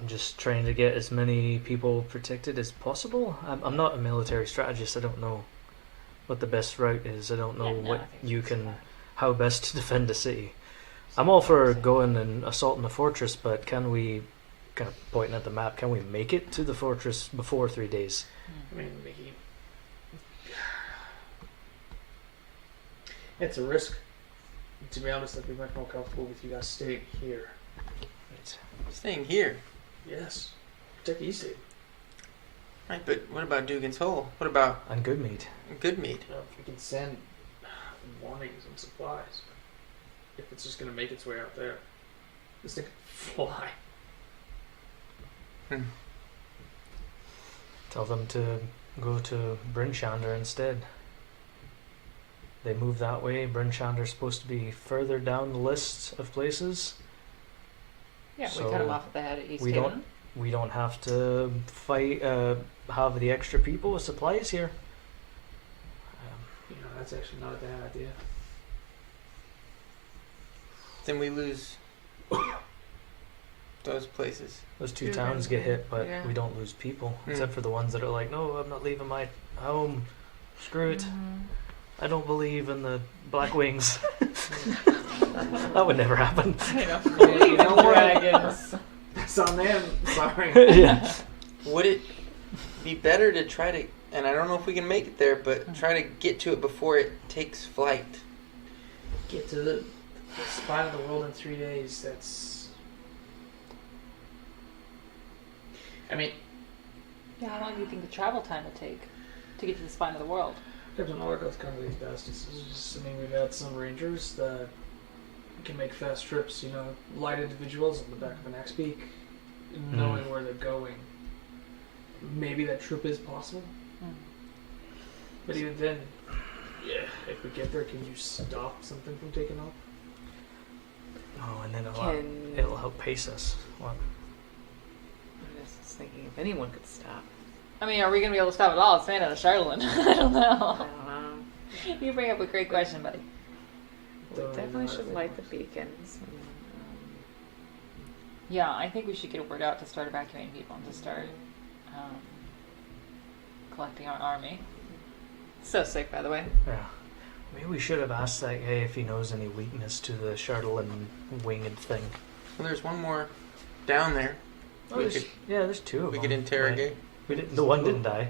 I'm just trying to get as many people protected as possible. I'm not a military strategist. I don't know what the best route is. I don't know how best to defend a city. I'm all for going and assaulting the fortress, but can we, kind of pointing at the map, can we make it to the fortress before 3 days? I mean, it's a risk. To be honest, I'd be much more comfortable with you guys staying here. Right. Staying here. Yes. Protect East Haven. Right, but what about Dugan's Hole? What about And Goodmead. Goodmead? We can send warnings and supplies. If it's just going to make its way out there, this thing could fly. Tell them to go to Brinchander instead. They move that way. Brinchander's supposed to be further down the list of places. Yeah, So we cut them off at the head of East we Haven. We don't have to fight, have the extra people with supplies here. That's actually not a bad idea. Then we lose those places. Those 2 towns get hit, but Yeah. we don't lose people. Except for the ones that are like, no, I'm not leaving my home. Screw it. I don't believe in the Black Wings. That would never happen. You know what? Dragons. It's on them. Sorry. Yeah. Would it be better to try to, and I don't know if we can make it there, but try to get to it before it takes flight? Get to the spine of the world in 3 days. That's. I mean, Yeah, how long do you think the travel time will take to get to the spine of the world? Captain Oracle's kind of these bastards. We've had some rangers that can make fast trips, light individuals on the back of an axe beak, knowing where they're going. Maybe that trip is possible. But even then, if we get there, can you stop something from taking off? Oh, and then it'll help pace us. What? thinking if anyone could stop. I mean, are we gonna be able to stop it all? It's made out of Charlatan. I don't I know. don't know. You bring up a great question, buddy. We definitely should light the beacons. Yeah, I think we should get a word out to start evacuating people and to start collecting our army. So sick, by the way. Yeah. Maybe we should have asked that guy if he knows any weakness to the shuttle and winged thing. Well, there's one more down there. Oh, We there's, could- yeah, there's two of We them. could interrogate. We didn't, the one didn't die.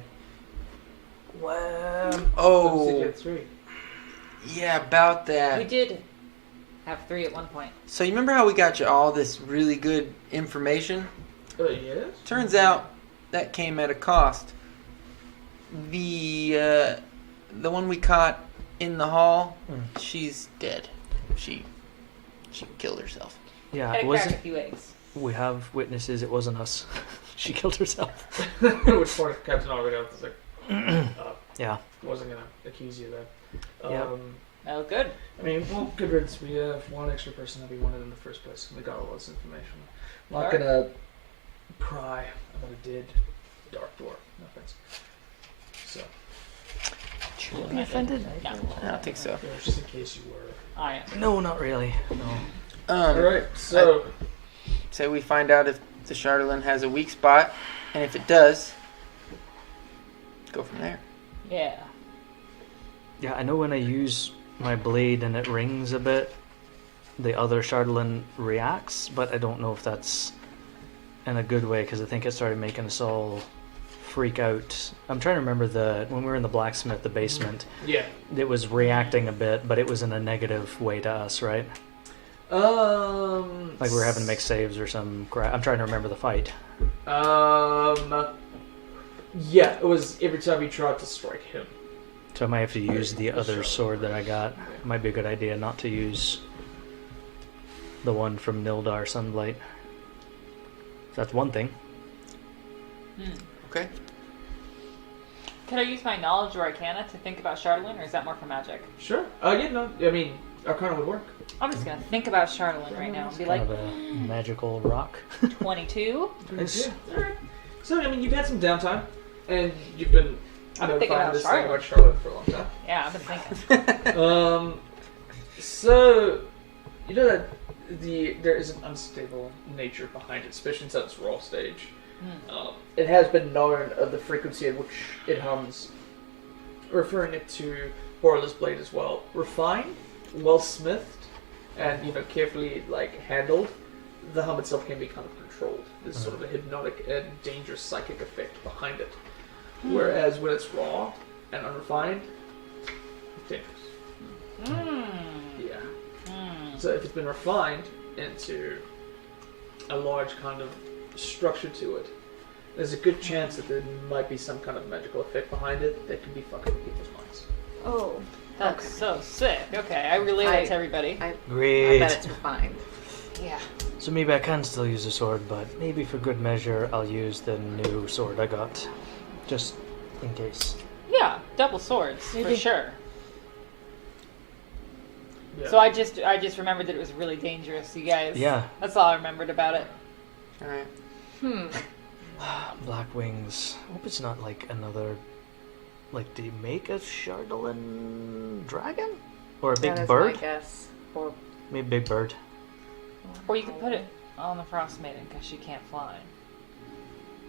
Well, Oh, Get 3. yeah, about We that. did have 3 at one point. So you remember how we got you all this really good information? Yes. Turns out that came at a cost. The one we caught in the hall, she's dead. She killed herself. yeah, Had it to crack a wasn't. few eggs. We have witnesses. It wasn't us. She killed herself. Which part Captain already was like, Yeah. wasn't gonna accuse you of that. Yep. Oh, good. I mean, well, good riddance. We have one extra person that we wanted in the first place, and we got all this information. I'm not Sure. gonna pry about a dead dark dwarf. No offense. So, Should be offended? No. I don't think so. just in case you were. I am. No, not really. No. Alright, so. Say we find out if the Charlatan has a weak spot, and if it does, go from there. Yeah. Yeah, I know when I use my blade and it rings a bit, the other Shardlin reacts, but I don't know if that's in a good way because I think it started making us all freak out. I'm trying to remember when we were in the blacksmith, the basement, Yeah. it was reacting a bit, but it was in a negative way to us, right? Like we were having to make saves or some crap. I'm trying to remember the fight. Yeah, it was every time you tried to strike him. So I might have to use the other sword that I got. It might be a good idea not to use the one from Nildar Sunblight. That's one thing. Okay. Could I use my knowledge or arcana to think about Charlatan, or is that more for magic? Sure. Yeah, no, I mean, Arcana would work. I'm just gonna think about Charlatan right now and be like, Kind of a magical rock. 22. Nice. Alright. So, I mean, you've had some downtime, and you've been, I've been thinking finding about this thing Charlotte. about Charlotte for a long time. Yeah, I've been thinking. So you know that there is an unstable nature behind it, especially inside its raw stage. It has been known of the frequency at which it hums, referring it to Horla's blade as well. Refined, well smithed, and carefully handled, the hum itself can be kind of controlled. There's sort of a hypnotic and dangerous psychic effect behind it. Whereas when it's raw and unrefined, it's dangerous. Yeah. So if it's been refined into a large kind of structure to it, there's a good chance that there might be some kind of magical effect behind it that can be fucking with people's minds. Oh, That's so sick. Okay, I relay that to everybody. I Great. bet it's refined. Yeah. So maybe I can still use the sword, but maybe for good measure I'll use the new sword I got. Just in case. Yeah, double swords for Maybe. sure. Yeah. So I just remembered that it was really dangerous, you guys. Yeah. That's all I remembered about it. Alright. Black wings. I hope it's not like another... Like, do you make a Shardolin dragon? Or a big That is bird? my guess. Or Maybe big bird. Or you could put it on the Frostmaiden because she can't fly.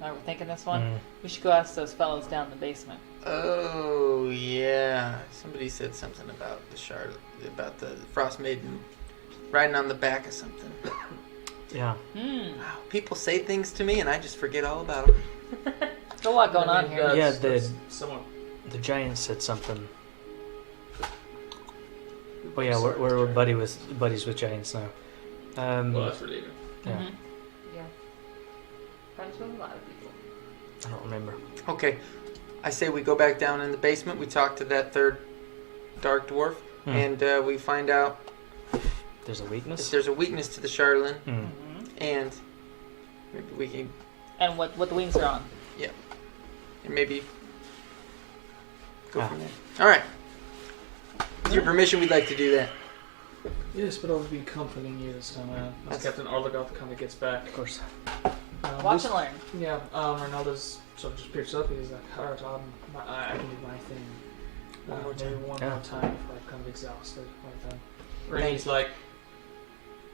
Now we're thinking this one. We should go ask those fellows down in the basement. Oh yeah. Somebody said something about the Frostmaiden riding on the back of something. Yeah. Wow, people say things to me and I just forget all about them. There's a lot going on here. Yeah, that's somewhat. The giant said something. Oh yeah, we're buddies with giants now. Well, that's relieving. Yeah, yeah, friends with a lot of people. I don't remember. Okay. I say we go back down in the basement, we talk to that third dark dwarf, and we find out There's a if weakness. there's a weakness to the Charlatan, Mm. and maybe we can And what the wings are on. maybe go from there. Alright. With your permission, we'd like to do that. Yes, but I'll be comforting you this time around. As That's- Captain Arlagoth kind of gets back. Of course. Watch and learn. Yeah, Ronaldo's sort of just picks up. He's like, alright, I can do my thing. One more Maybe time. one Yeah. more time if I'm kind of exhausted. Like that. Remy's like,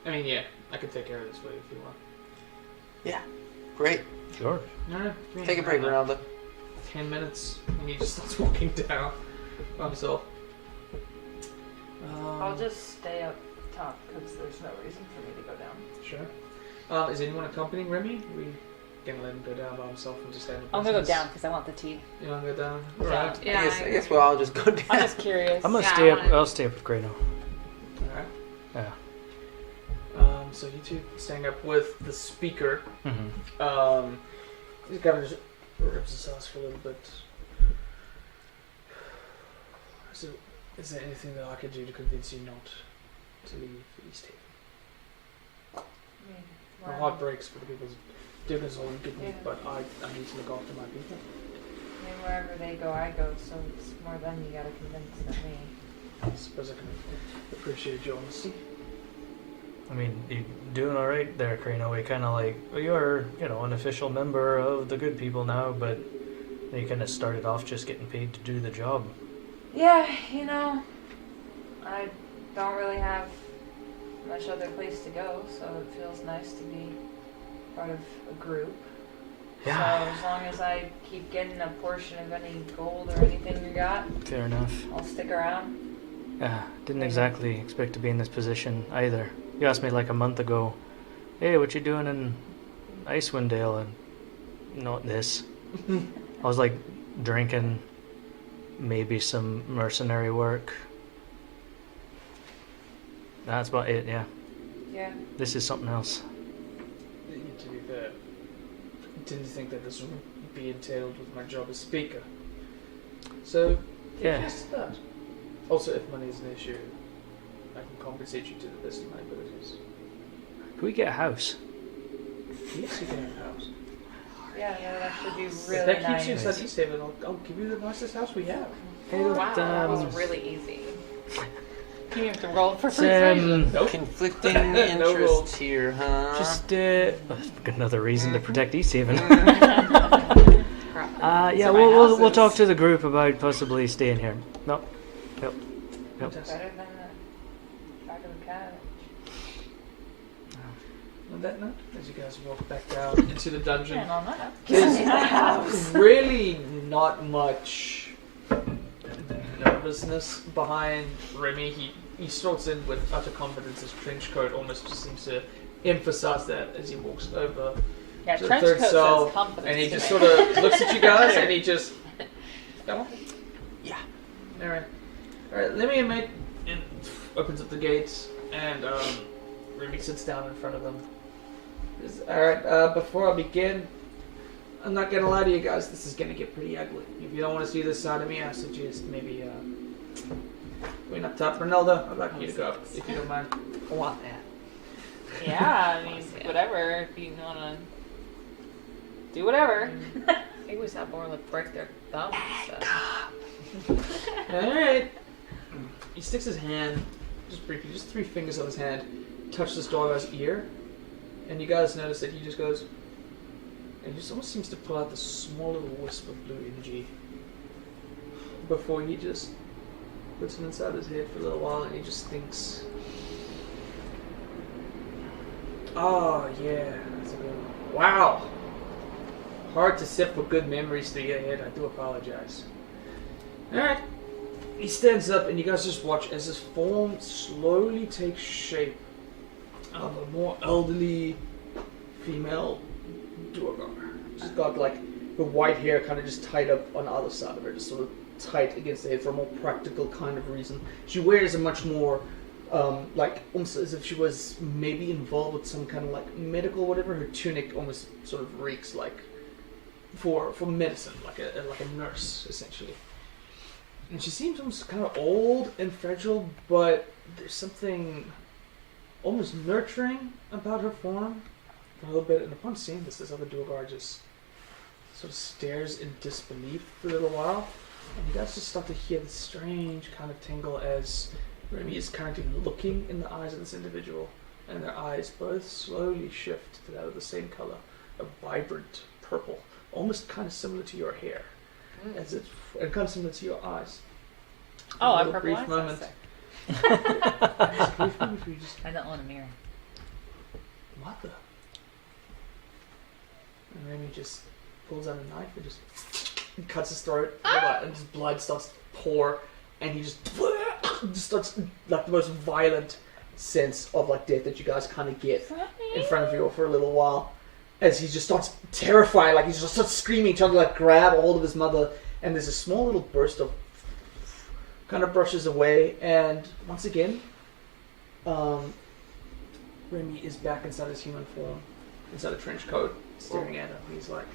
I mean, yeah, I could take care of this for you if you want. Great. Sure. No, Take a break, Ronaldo. 10 minutes, and he just starts walking down by himself. I'll just stay up top because there's no reason for me to go down. Sure. Is anyone accompanying Remy? We can let him go down by himself and just stand up. I'm gonna go down because I want the tea. You want to go down? Yeah. Alright. Yeah, I guess we'll all just go down. I'm just curious. I'm gonna Yeah, stay I up. wanna- I'll stay up with Grano. Alright. Yeah. So you two staying up with the speaker. Mm-hmm. He kind of just rips his ass for a little bit. So, is there anything that I could do to convince you not to leave East Haven? My heart breaks for the people's doings all you give me, Yeah. but I need to look after my people. I mean, wherever they go, I go. So it's more them you gotta convince than me. I suppose I can appreciate your honesty. I mean, you doing all right there, Crano. We kind of like, well, you're, an official member of the good people now, but you kind of started off just getting paid to do the job. Yeah, I don't really have much other place to go, so it feels nice to be part of a group. Yeah. So as long as I keep getting a portion of any gold or anything you got, Fair enough. I'll stick around. Yeah, didn't exactly expect to be in this position either. You asked me like a month ago, hey, what you doing in Icewind Dale? And not this. I was like drinking, maybe some mercenary work. That's about it, yeah. Yeah. This is something else. To be fair, didn't think that this would be entailed with my job as speaker. So, Yeah. just that. Also, if money is an issue, I can compensate you to the best of my abilities. Can we get a house? Yes, you can have a house. Yeah, that should be If really that nice. keeps you inside East Haven, I'll give you the nicest house we have. Hey, Wow, that was um, really easy. You have to roll for It's, persuasion. Nope. Conflicting No interests rules. here, huh? just another reason to protect East Haven. Crap. Yeah, So my we'll house talk is- to the group about possibly staying here. No. Fantastic. Better than the back of the cat. On that note, as you guys walk back down into the dungeon, And on that, there's really not much nervousness behind Remy. He strolls in with utter confidence. His trench coat almost just seems to emphasize that as he walks over yeah, to the trench third coat cell, says confidence. and he to just me. sort of looks at you guys, and he just, come on. Yeah. All right. Let me admit, and opens up the gates, and Remy sits down in front of him. All right. Before I begin, I'm not gonna lie to you guys. This is gonna get pretty ugly. If you don't want to see this side of me, I suggest maybe going up top. Ronaldo, I'd like you to go up if you don't mind. I want that. Yeah, I mean, Yeah. whatever. If you wanna do whatever. They always have more like break their thumbs. All right. He sticks his hand, just briefly, just 3 fingers on his hand, touch this dog's ear, and you guys notice that he just goes, and he just almost seems to pull out this small little wisp of blue energy before he just puts it inside his head for a little while, and he just thinks, oh yeah, that's a good one. Wow. Hard to sift with good memories through your head. I do apologize. Alright. He stands up and you guys just watch as his form slowly takes shape of a more elderly female Durgar. She's got like her white hair kind of just tied up on the other side of her, just sort of tight against the head for a more practical kind of reason. She wears a much more like almost as if she was maybe involved with some kind of like medical whatever. Her tunic almost sort of reeks like for medicine, like a nurse essentially. And she seems almost kind of old and fragile, but there's something almost nurturing about her form for a little bit. And upon seeing this other Duergar just sort of stares in disbelief for a little while. And you guys just start to hear this strange kind of tingle as Remy is currently looking in the eyes of this individual. And their eyes both slowly shift to that of the same color a vibrant purple, almost kind of similar to your hair, and kind of similar to your eyes. Oh, A I'm little purple brief eyes? moment. That's Just a brief moment where you just, I don't want a mirror. what the? And Remy just pulls out a knife and just cuts his throat, and his blood starts to pour, and he just starts like the most violent sense of like death that you guys kind of get in front of you for a little while, as he just starts terrified, like he just starts screaming, trying to like grab a hold of his mother, and there's a small little burst of kind of brushes away, and once again, Remy is back inside his human form, inside a trench coat, staring at him. He's like,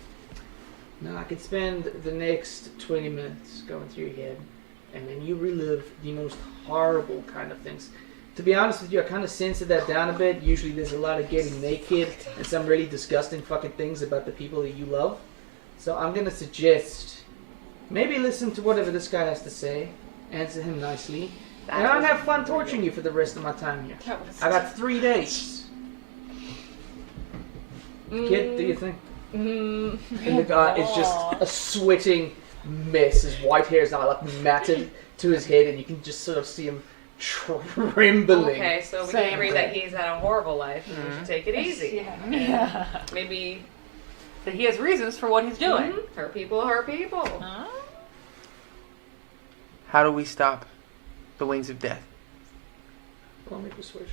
now I could spend the next 20 minutes going through your head, and then you relive the most horrible kind of things. To be honest with you, I kind of censored that down a bit. Usually there's a lot of getting naked and some really disgusting fucking things about the people that you love. So I'm going to suggest maybe listen to whatever this guy has to say, answer him nicely, and I'll have fun torturing you for the rest of my time here. I got 3 days. Kid, do you think? And the guy is just a sweating mess. His white hair is now like matted to his head, and you can just sort of see him trembling. Okay, so we can agree that he's had a horrible life and we should take it easy. Yeah. Maybe That he has reasons for what he's doing. hurt people hurt people. Huh? How do we stop the wings of death? Roll me persuasion.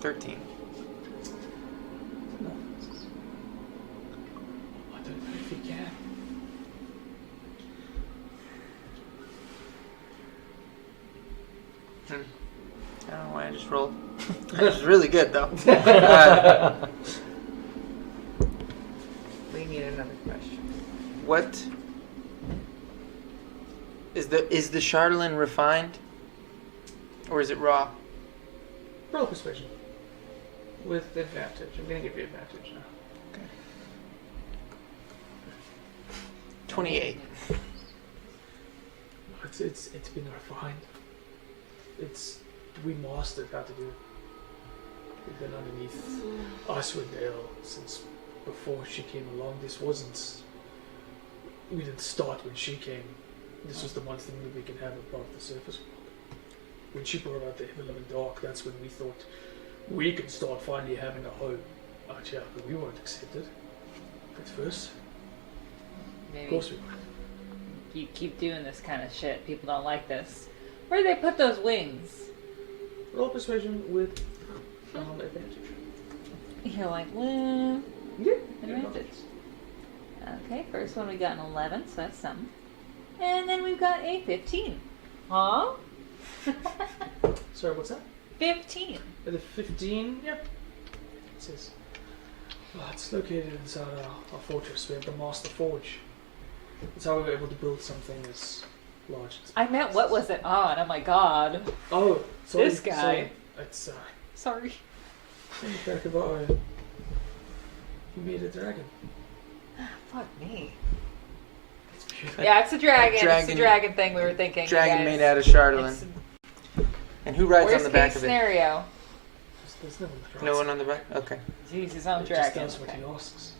13. No. I don't know if he can. I don't know why I just rolled. This is really good though. We need another question. What is the Charlatan refined, or is it raw? Roll persuasion. With advantage. I'm going to give you advantage now. 28. It's been refined. We mastered how to do it. We've been underneath Icewind Dale since before she came along. We didn't start when she came. This was the one thing that we could have above the surface. When she brought out the Himmel and Dark, that's when we thought we could start finally having a home out here, but we weren't accepted at first. Of Maybe course we weren't. you keep doing this kind of shit. People don't like this. Where do they put those wings? Roll persuasion with advantage. You're like, well, Yeah. advantage. Okay, first one we got an 11, so that's something. And then we've got a 15. Huh? Sorry, what's that? 15. The 15, yep. It says, it's located inside our fortress. We have the Master Forge. That's how we were able to build something as large as I meant, what was it on? Oh my god. Oh, sorry. This guy. Sorry. It's Sorry. in the back of our he made a dragon. Fuck me. It's beautiful. Yeah, it's a dragon. It's Dragon- the dragon thing we were thinking. you Dragon guys. made out of Charlatan. It's And who rides on worst the back case of it? scenario. There's no one that No rides one it. on the back? Okay. He's his own It just dragon. does what Okay. he asks.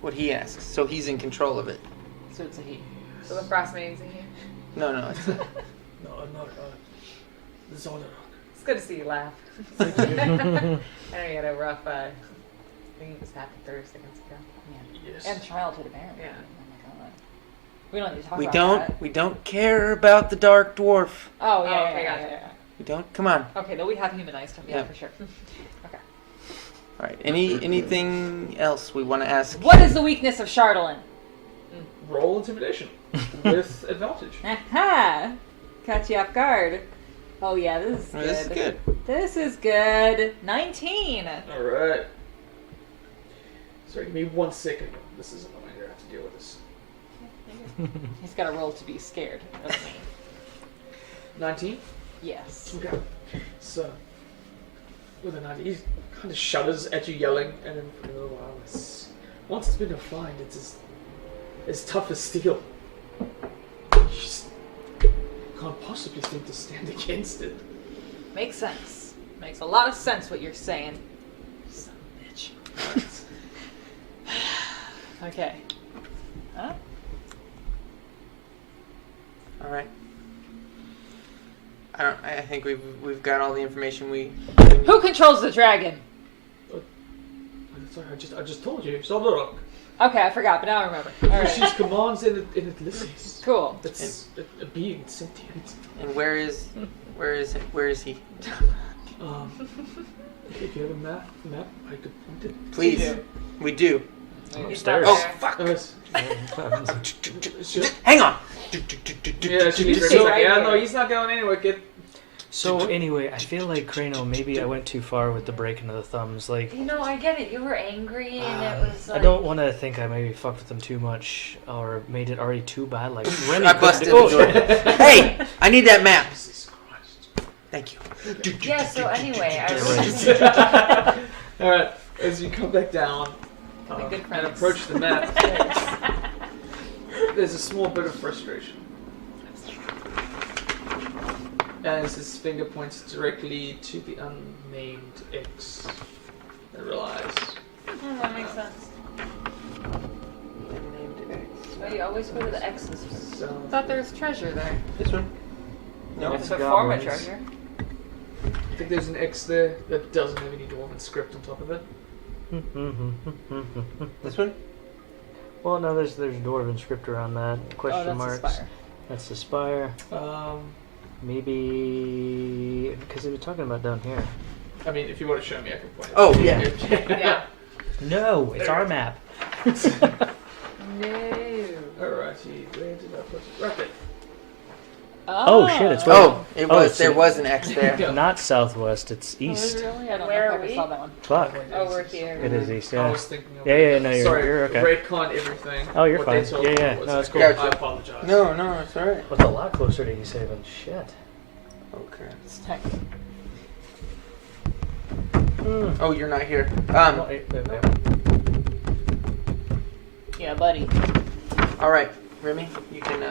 What he asks. So he's in control of it. So it's a he. So the Frostmaiden's in here. No, it's No, not the Zonarok. It's good to see you laugh. I know you had a rough, I think it was happy 30 seconds ago. Yes. And childhood apparently. Yeah. Oh my god. We don't need to talk we about don't that. we don't care about the Dark Dwarf. Oh yeah. Oh, yeah, okay, yeah, gotcha. yeah, We don't. Come on. yeah. Okay, no, we have humanized him. Yeah, Yeah. for sure. All right. Anything else we want to ask? What is the weakness of Chardolin? Roll intimidation with advantage. Aha! Caught you off guard. Oh yeah, this is good. This is good. This is good. 19. All right. Sorry, give me 1 second. This is annoying. I have to deal with this. He's got to roll to be scared of me. 19. Yes. Okay. So, with a 90, he kind of shudders at you yelling, and then for a little while, once it's been refined, it's as tough as steel. You just can't possibly seem to stand against it. Makes sense. Makes a lot of sense what you're saying. Son of a bitch. Okay. Huh? All right. I think we've got all the information we. Who controls the dragon? Sorry, I just told you. Soldarok. Okay, I forgot, but now I remember. All right. She's commands and it listens. Cool. It's a being sentient. And where is he? If you have a map, I could point it. Please. We do. Upstairs. Oh fuck! Hang on. Yeah, she needs stay to right yeah, here. no, he's not going anywhere, kid. So anyway, I feel like Crano, maybe I went too far with the breaking of the thumbs. Like, You know, I get it. You were angry, and it was I like. don't want to think I maybe fucked with them too much or made it already too bad. Like, Remy I could busted do- the door. Hey, I need that map. Jesus Christ. Thank you. Yeah. So anyway, I Yeah, was. right. Alright, as you come back down Be good and friends. approach the map, there's a small bit of frustration. As his finger points directly to the unnamed X. I realize. That makes sense. Well, you always go to the X's. So, I thought there was treasure there. This one. No. It's It's a form of goblins. treasure. I think there's an X there that doesn't have any Dwarven script on top of it. This one. Well, no, there's Dwarven script around that. Question Oh, that's marks. a spire. That's the spire. Maybe because they were talking about down here. I mean, if you want to show me, I can point it Oh, out. yeah. Yeah. No, it's our map. No. Alrighty, where did I put it? Right there. Oh, shit, it's Oh, it Oh, was. it's There a- was an X there. Not southwest, it's Oh, is east. it really? I don't Where know are if I we? saw that one. Fuck. Oh, we're here. It is east, I yeah. was thinking of Yeah, no, Sorry, you're okay. retcon everything. Oh, you're What fine. they told Yeah, me yeah. was No, it's like, cool. Gotcha. I apologize. No, no, it's all right. What's a lot closer to East Haven? Shit. Okay. It's tech. Oh, you're not here. Yeah, buddy. All right, Remy, you can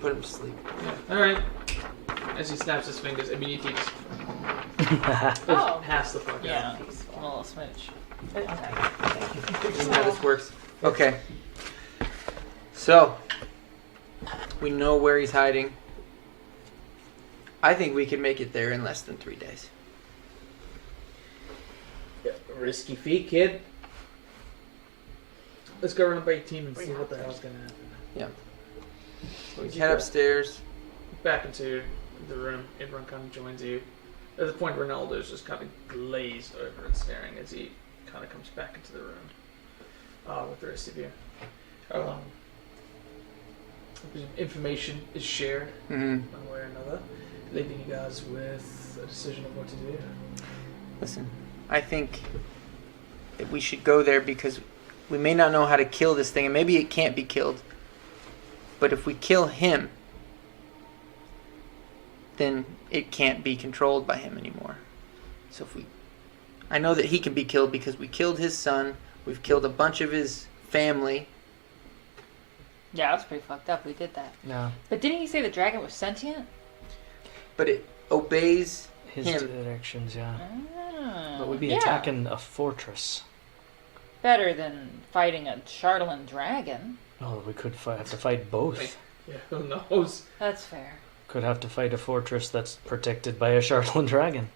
put him to sleep. Yeah. Alright. As he snaps his fingers, immediately just Oh. pass the fuck Yeah. out. A little smidge. You know how this works. Okay. So, we know where he's hiding. I think we can make it there in less than 3 days. Yeah, risky feat, kid. Let's go run by your team and see what the hell's gonna happen. So we head upstairs. Back into the room, everyone kind of joins you. At the point, Ronaldo's just kind of glazed over and staring as he kind of comes back into the room with the rest of you. Information is shared Mm-hmm. one way or another, leaving you guys with a decision of what to do. Listen, I think that we should go there because we may not know how to kill this thing, and maybe it can't be killed. But if we kill him, then it can't be controlled by him anymore. So I know that he can be killed because we killed his son, we've killed a bunch of his family. Yeah, that's pretty fucked up. We did that. No, But didn't he say the dragon was sentient? But it obeys his him. directions, yeah. Oh, But we'd be yeah. attacking a fortress. Better than fighting a Charlatan dragon. Oh, we could have to fight both. Wait. Yeah, who knows? That's fair. Could have to fight a fortress that's protected by a Charlatan dragon.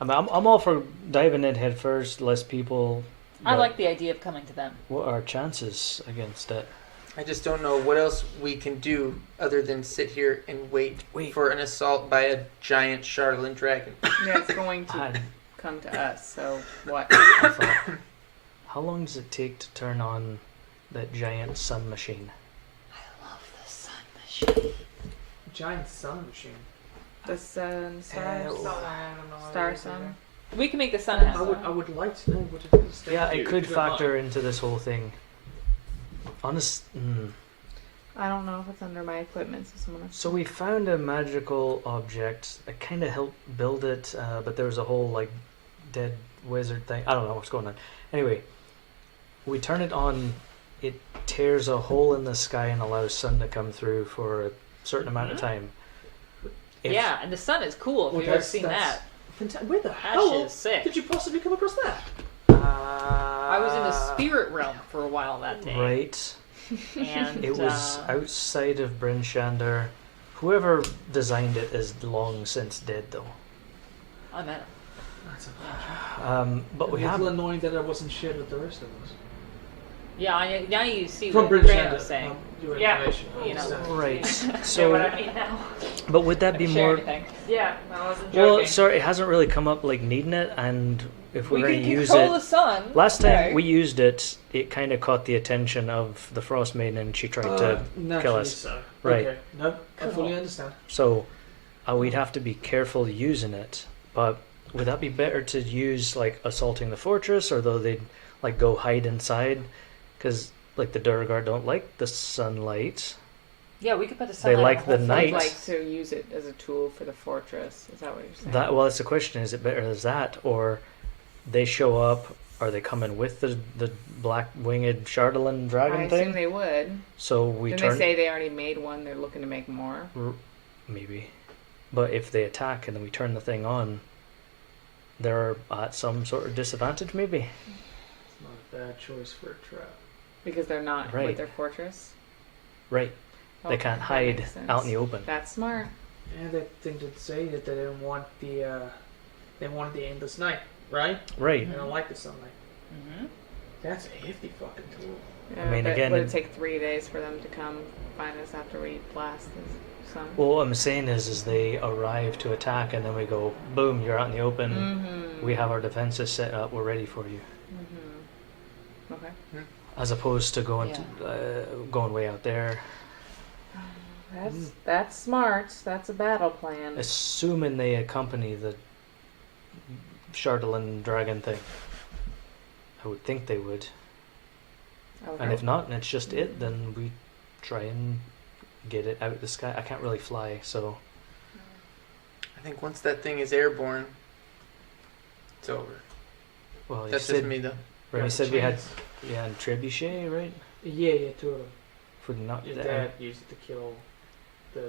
I'm all for diving in head first, less people. I but like the idea of coming to them. What are our chances against it? I just don't know what else we can do other than sit here and wait Wait. for an assault by a giant Charlatan dragon. Yeah, it's going to I- come to us, so what? I thought, how long does it take to turn on that giant sun machine? I love the sun machine. Giant sun machine. The sun, star, Ew. star sun. We can make the sun I happen. would like to know what it is. Yeah, Thank it you, could if you don't factor into this whole thing. I don't know if it's under my equipment, so someone else. So we found a magical object. I kind of helped build it, but there was a whole like dead wizard thing. I don't know what's going on. Anyway, we turn it on. It tears a hole in the sky and allows sun to come through for a certain amount of time. If- Yeah, and the sun is cool if Well, you've ever that's- seen that's- that. Where the That hell shit is sick. did you possibly come across that? I was in the spirit realm for a while that day. Right. And It was outside of Bryn Shander. Whoever designed it is long since dead, though. I met him. That's unfortunate. But we It's a have. little annoying that I wasn't shared with the rest of us. Yeah, now you see From what British Graham Shander, was saying. your Yeah. information. I You know. understand. Right. You know what So, I mean now? but would that be Didn't share more? anything. Yeah, I wasn't joking. Well, sorry, it hasn't really come up like needing it, and if we're We going can to use control it. the sun. Last time Okay. we used it, it kind of caught the attention of the Frostmaiden, and she tried to naturally kill us. So. Right. Okay. No, I Cool. fully understand. So we'd have to be careful using it. But would that be better to use like assaulting the fortress, or though they'd like go hide inside? Because like the Durgar don't like the sunlight. Yeah, we could put the They sunlight like on the the whole I'd night. like to use it as a tool for the fortress. Is that what you're saying? That well, that's the question. Is it better as that, or they show up? Are they coming with the black winged Chardalin I dragon assume thing? they would. So we Didn't turn they say they already made one? They're looking to make more. maybe, but if they attack and then we turn the thing on, they're at some sort of disadvantage. Maybe. It's not a bad choice for a trap. Because they're not Right. with their fortress. Right. They Okay, can't that hide makes sense. out in the open. That's smart. And they think to say that they didn't want they wanted the endless night, right? Right. They don't like the sunlight. Mm-hmm. That's a hefty fucking tool. Yeah, mean, but again, would it- it take 3 days for them to come find us after we blast the sun? Well, what I'm saying is they arrive to attack, and then we go, boom, you're out in the open. Mm-hmm. We have our defenses set up. We're ready for you. Mm-hmm. Okay. As opposed to going going way out there, That's smart. That's a battle plan. assuming they accompany the Chardalin dragon thing. I would think they would. Okay. And if not, and it's just it, then we try and get it out of the sky. I can't really fly, so I think once that thing is airborne, it's over. well, you That's just said, me though. Remy said we had trebuchet, right? Yeah, two of them. If we knocked Your that dad out. used it to kill the.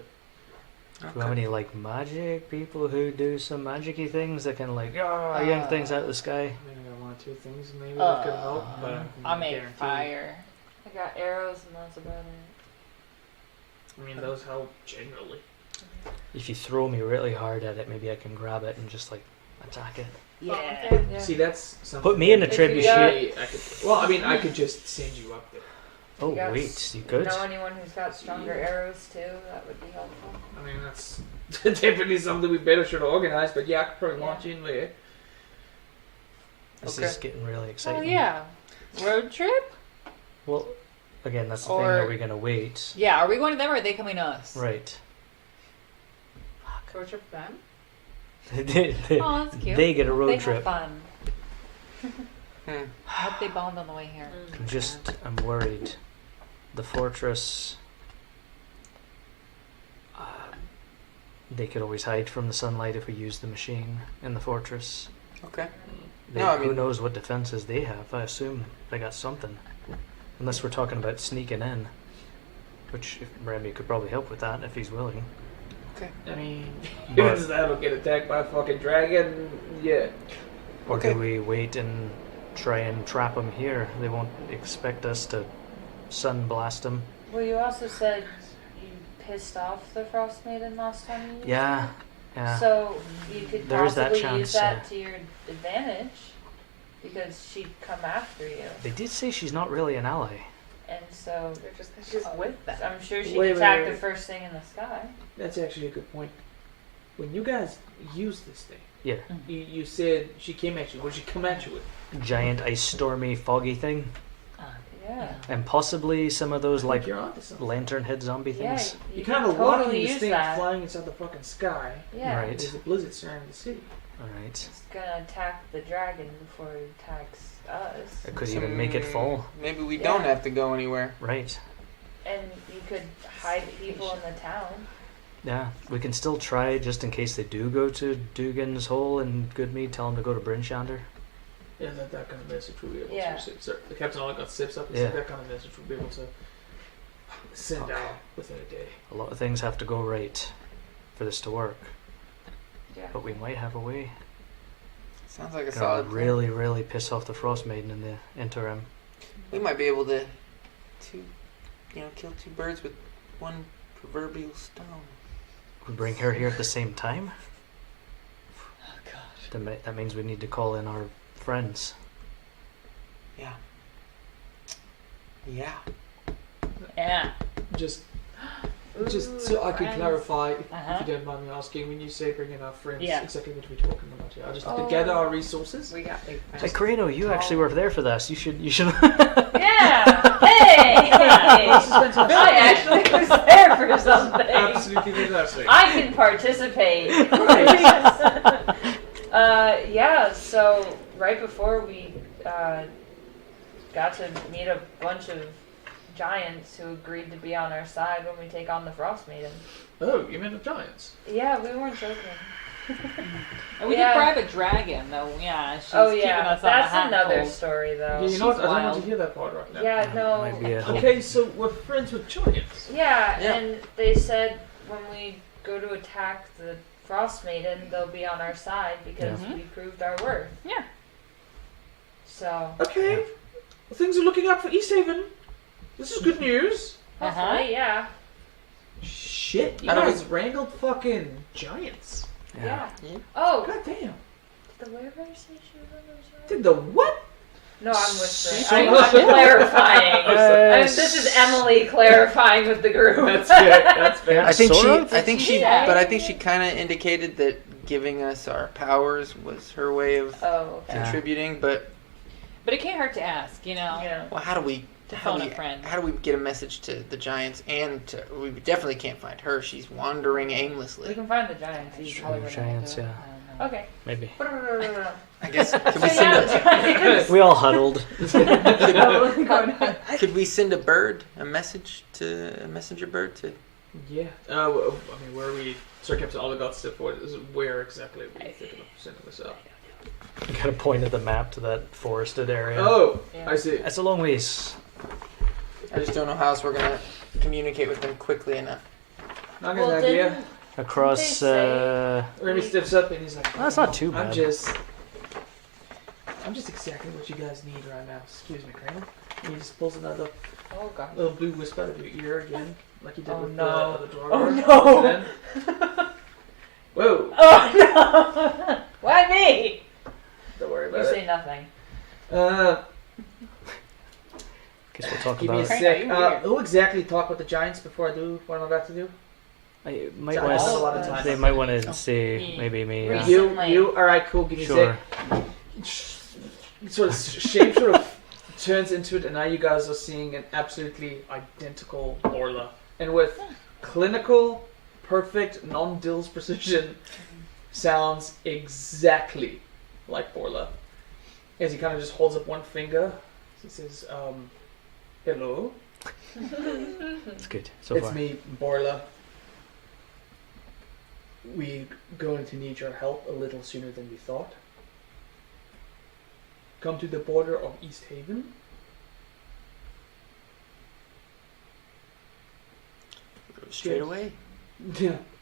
Do we have any like magic people who do some magicy things that can like yank things out of the sky? I mean, I got one or two things maybe that could help, but I made guarantee. fire. I got arrows and that's about it. I mean, those help generally. If you throw me really hard at it, maybe I can grab it and just like attack it. Yeah. Okay, yeah. See, that's something. Put me in a If you trebuchet. I could. Well, I mean, I could just send you up there. Oh You got wait, you could. Know anyone who's got stronger arrows too? That would be helpful. I mean, that's definitely something we better should organize. But yeah, I could probably launch you in there. This Okay. is getting really Oh exciting. yeah. Road trip? Well, again, that's the thing. Or- Are we gonna wait? Yeah. Are we going to them or are they coming to us? Right. Road trip them? Oh, that's cute. They get a They road have trip. fun. Hmm. I hope they bond on the way here. I'm worried. The fortress. They could always hide from the sunlight if we use the machine in the fortress. Okay. They, No, I who mean- knows what defenses they have? I assume they got something. Unless we're talking about sneaking in, which Remy could probably help with that if he's willing. I mean, But- even that'll get attacked by a fucking dragon. Yeah. Or Okay. do we wait and try and trap them here? They won't expect us to sunblast them. Well, you also said you pissed off the Frostmaiden last time you used Yeah, it. yeah. So you could There is that possibly use chance, that to your advantage because she'd come after you. They did say she's not really an ally. And so They're just she's with them. I'm sure she'd Wait, attack wait. the first thing in the sky. That's actually a good point. When you guys use this thing, Yeah. you said she came at you. What did she come at you with? Giant ice stormy foggy thing. Yeah. And possibly some of those I think like you're onto something. lantern head zombie Yeah, things. You can kind of totally watching this use thing that. flying inside the fucking sky. Yeah. Right. There's a blizzard surrounding the city. Alright. It's gonna attack the dragon before it attacks us. It could even make it fall. Maybe we Yeah. don't have to go anywhere. Right. And you could hide people in the town. Yeah. We can still try just in case they do go to Dugan's Hole and Goodmead, tell them to go to Bryn Shander. Yeah, that kind of message we'll be able Yeah. to send. So the captain all got sips up and Yeah. said that kind of message we'll be able to send Okay. out within a day. A lot of things have to go right for this to work. Yeah. But we might have a way. Sounds like a Gonna solid plan. really, really piss off the Frostmaiden in the interim. We might be able to kill two birds with one proverbial stone. We bring her here at the same time? Oh god. That means we need to call in our friends. Yeah. Yeah. Yeah. Just Ooh, so I can friends. clarify, if Uh-huh. you don't mind me asking, when you say bring in our friends, Yeah. exactly what are we talking about here? I just have to Oh. gather our resources. We got big Hey, friends. Carino, you actually were there for this. You should. Yeah. Hey. I actually was there for something. Absolutely fantastic. I can participate. Yeah, so right before we got to meet a bunch of giants who agreed to be on our side when we take on the Frostmaiden. Oh, you meant of giants? Yeah, we weren't joking. And we Yeah. did Private Dragon, though. Yeah, she's Oh keeping yeah, us that's on the another handhold. story though. Yeah, you know what? I don't want wild. to hear that part right now. Yeah, no. Might be a whole- Okay, so we're friends with giants. Yeah, Yeah. and they said when we go to attack the Frostmaiden, they'll be on our side because Yeah. we proved our worth. Yeah. So, Okay, well, things are looking up for East Haven. This is good news. hopefully, yeah. Shit, you How do we- guys wrangled fucking giants. Yeah. Oh, God damn. did the Werebear say she was on those giants? Did the what? No, I'm whispering. So- I'm clarifying. Yes. This is Emily clarifying with the group. That's fair. That's fair. I think Sort she. of? I think she. Yeah. But I think she kind of indicated that giving us our powers was her way of Oh, okay. Yeah. contributing. But But it can't hurt to ask, you know. Yeah. well, how do we? To How phone do a we, friend. how do we get a message to the giants we definitely can't find her. She's wandering We aimlessly. can find the giants. He's True, probably gonna giants, do it. yeah. I don't know. Okay. Maybe. I guess. Could we So send yeah, a, giants. We all huddled. could we send a bird a messenger bird to? Yeah. I mean, where are we? Sir Captain Oligot step forward. Is where exactly are we thinking of sending this up? You gotta point at the map to that forested area. Oh, Yeah. I see. That's a long ways. I just don't know how else we're gonna communicate with them quickly enough. Not Well, an idea. didn't Across. They say- Remy steps up and he's like, That's not too I'm bad. just exactly what you guys need right now. Excuse me, Kramer. And he just pulls another Oh god. little blue wisp out of your ear again, like you did Oh, with no. the drawer. Oh, no. And then- Whoa! Oh no! Why me? Don't worry You about say it. nothing. Guess we'll talk Give me a about it. sec. Kramer, you're Who exactly talk with the giants before I do what I'm about to do? I might Giants want have a lot to- of time. They might want to Oh. say Me. maybe me. Reese. You. All right, cool. Give me a Sure. sec. Sort of shape sort of turns into it, and now you guys are seeing an absolutely identical Orla, and with clinical, perfect, non-dills precision, sounds exactly like Orla. As he kind of just holds up one finger, he says, "Hello, It's good so it's far. me, Borla. We're going to need your help a little sooner than we thought. Come to the border of East Haven. Straight away.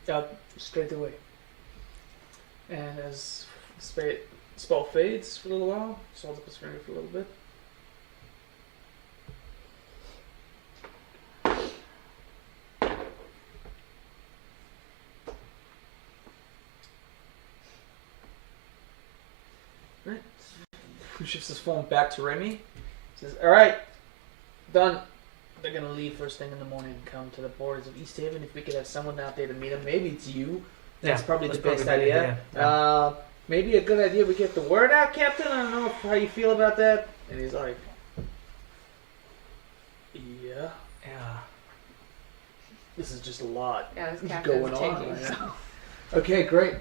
Yeah, straight away. And as spell fades for a little while, just holds up his finger for a little bit. Right. He shifts his phone back to Remy. Says, "Alright, done. They're gonna leave first thing in the morning and come to the borders of East Haven. If we could have someone out there to meet them, maybe it's you. That's Yeah, probably that's the best probably a good idea. idea. Maybe a good idea we get the word out, Captain. I don't know how you feel about that." And he's like, "Yeah, Yeah. this is just a lot Yeah, this going captain's on taking right so. now." Okay, great.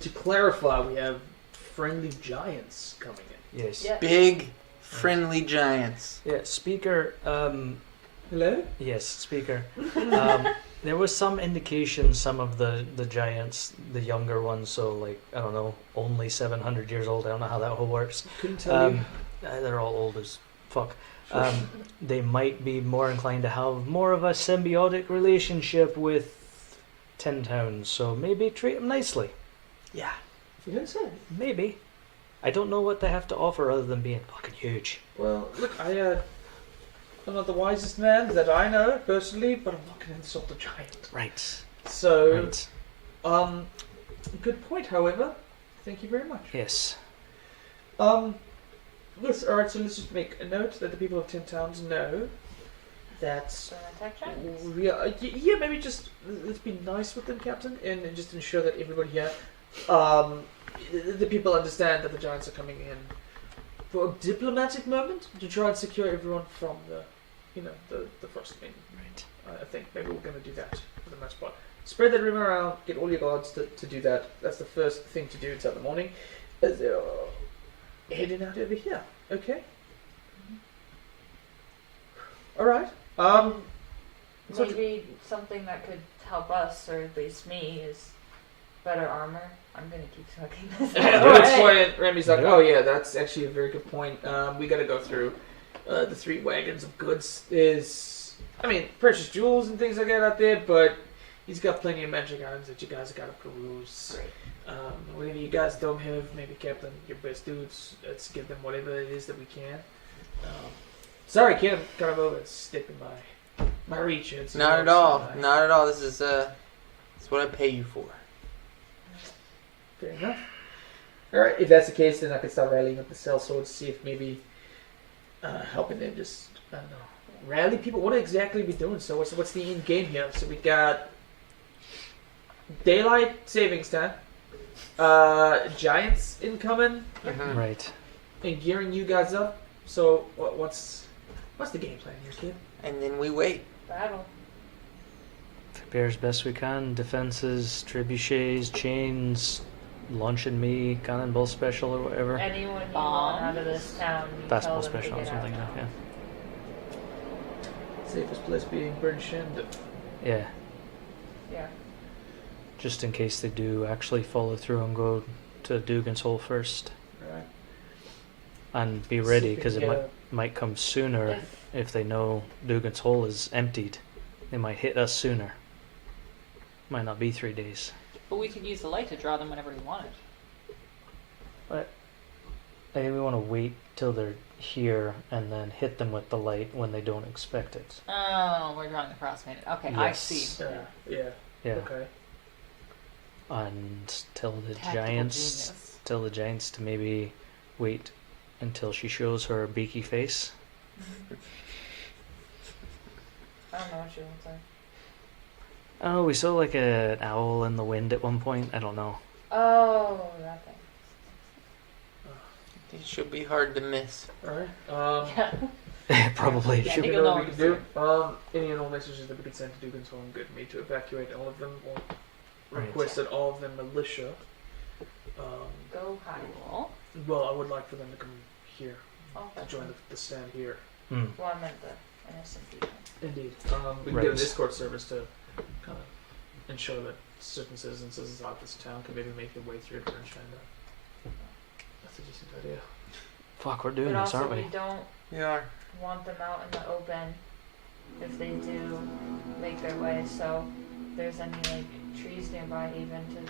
To clarify, we have friendly giants coming in. Yes. Yeah. Big, friendly giants. Yeah. Speaker. Hello? Yes. Speaker. There was some indication some of the giants, the younger ones, so like I don't know, only 700 years old. I don't know how that whole works. Couldn't tell you. They're all old as fuck. They might be more inclined to have more of a symbiotic relationship with Tin Towns, so maybe treat them nicely. Yeah. You didn't say. Maybe. I don't know what they have to offer other than being fucking huge. Well, look, I'm not the wisest man that I know personally, but I'm not going to insult a giant. Right. So, Right. Good point. However, thank you very much. Yes. Yes. All right. So let's just make a note that the people of 10 Towns know that. Yeah, maybe just let's be nice with them, Captain, and just ensure that everybody here, the people understand that the giants are coming in for a diplomatic moment to try and secure everyone from the Frostmaiden. Right. I think maybe we're going to do that for the most part. Spread that rumor around, get all your guards to do that. That's the first thing to do in the morning. As they're heading out over here. Okay? Alright. Maybe something that could help us, or at least me, is better armor. I'm gonna keep talking this That's why Remy's like, oh yeah, that's actually a very good point. We gotta go through the 3 wagons of goods. Precious jewels and things like that out there, but he's got plenty of magic items that you guys gotta peruse. Great. Whatever you guys don't have, maybe Captain, your best dudes, let's give them whatever it is that we can. Sorry, kid, I'm kind of overstepping my reach. Not at all. Not at all. This is what I pay you for. Fair enough. Alright, if that's the case, then I can start rallying up the cell swords, see if maybe helping them just, I don't know, rally people. What exactly are we doing? So what's the end game here? So we got daylight savings time, giants incoming, Right. and gearing you guys up. So what's the game plan here, kid? And then we wait. Battle. Prepare as best we can. Defenses, trebuchets, chains, launching me, cannonball special or whatever. Anyone you want out of this town, you tell Fastball them special to or get something out. like that. Safest place being Bernshend. Yeah. Yeah. Just in case they do actually follow through and go to Dugan's Hole first. Right. And be ready, because it might come sooner if they know Dugan's Hole is emptied. They might hit us sooner. Might not be 3 days. But we could use the light to draw them whenever we wanted. I think we want to wait till they're here and then hit them with the light when they don't expect it. Oh, we're drawing the Frostmaiden. Okay, I Yes. see. Yeah. Yeah. Okay. And tell the Tactical giants genius. tell the giants to maybe wait until she shows her beaky face. I don't know what she looks like. Oh, we saw like an owl in the wind at one point. I don't know. Oh, that thing. It should be hard to miss. Alright. Yeah. Probably. Yeah, Should we you'll know know what we can do? Any and all messages that we can send to Dugan's Home get me to evacuate all of them or Right. request that all of them militia. Go high. Cool. Well, I would like for them to come here Oh, to that's join fine. the stand here. Mm. Well, I meant the innocent people. Indeed. We can Right. get an escort service to kind of ensure that certain citizens of this town can maybe make their way through to Bernstein. That's a decent idea. Fuck, we're doing But this, also, aren't we? we don't We are. want them out in the open if they do make their way. So, if there's any trees nearby, even to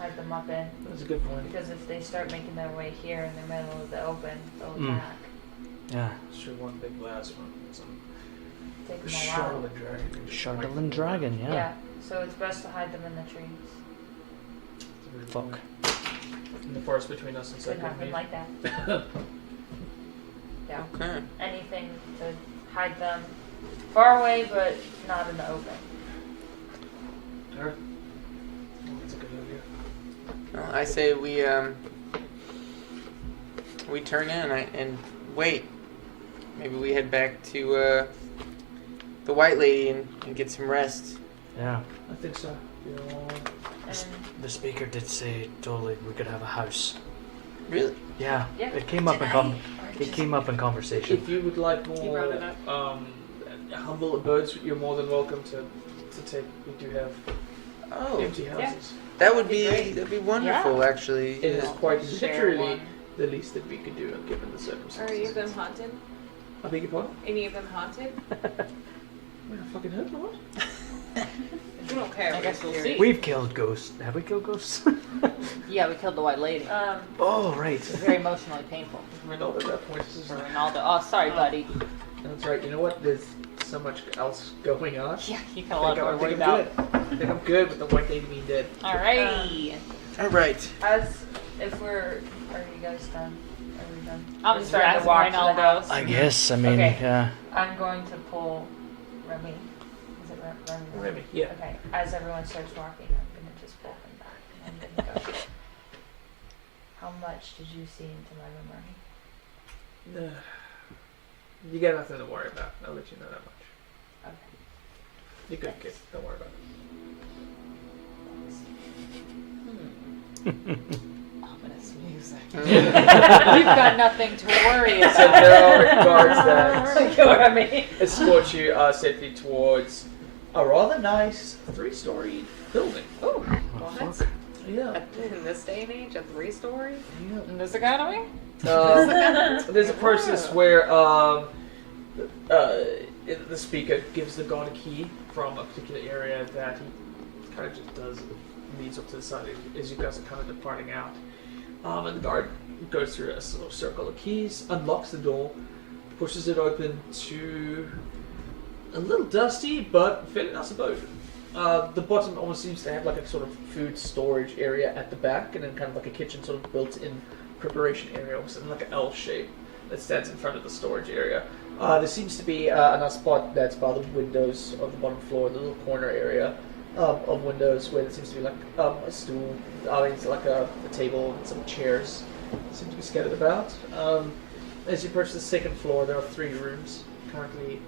hide them up in. That's a good point. Because if they start making their way here in the middle of the open, they'll Mm. attack. Yeah. Sure, one big blast from some Take them all out. Charlotte dragon. Charlatan dragon, yeah. Yeah. So it's best to hide them in the trees. Fuck. In the forest between us and Could Second happen Main. like that. Yeah. Okay. Anything to hide them far away, but not in the open. Alright. Well, that's a good idea. Well, I say we turn in and wait. Maybe we head back to the White Lady and get some rest. Yeah. I think so. And The speaker did say totally we could have a house. Really? Yeah. Yeah. It came up in conversation. If you would like He more brought it up. humble abodes, you're more than welcome to take. We do have Oh, empty houses. that would That'd be be great. that'd be wonderful, actually. It is Yeah. quite Share literally one. the least that we could do given the Are circumstances. any of them haunted? I beg your pardon? Any of them haunted? I fucking hope not. We don't care. I guess we'll see. We've killed ghosts. Have we killed ghosts? Yeah, we killed the white lady. Oh, right. It was very emotionally painful Ronaldo at that point. for Ronaldo. Oh, sorry, buddy. That's right. You know what? There's so much else going on. Yeah, you got a lot I to worry think I'm about. good. I think I'm good with the white lady being dead. Alrighty. All right. Are you guys done? Are we done? I'm We're just starting to asking walk to the Ronaldo. house. I guess. I mean, Okay. yeah. I'm going to pull Remy. Is it Remy? Remy, yeah. Okay. As everyone starts walking, I'm gonna just pull him back. I'm gonna go. How much did you see into my room, Remy? You got nothing to worry about. I'll let you know that much. Okay. You're good, kid. Don't worry about it. Ominous music. You've got nothing to worry So about. there are guards that You know what I mean? escort you safely towards a rather nice 3-story building. Ooh, Oh, what? fuck. Yeah. In this day and age, a 3-story? Yeah. In this economy? There's a process where the speaker gives the guard a key from a particular area that he kind of just does, leads up to the side as you guys are kind of departing out. And the guard goes through a little circle of keys, unlocks the door, pushes it open to a little dusty but fairly nice abode. The bottom almost seems to have like a sort of food storage area at the back, and then kind of like a kitchen sort of built-in preparation area, almost in like an L shape that stands in front of the storage area. There seems to be a nice spot that's by the windows of the bottom floor, the little corner area of windows where there seems to be like a stool, like a table and some chairs seem to be scattered about. As you approach the second floor, there are 3 rooms currently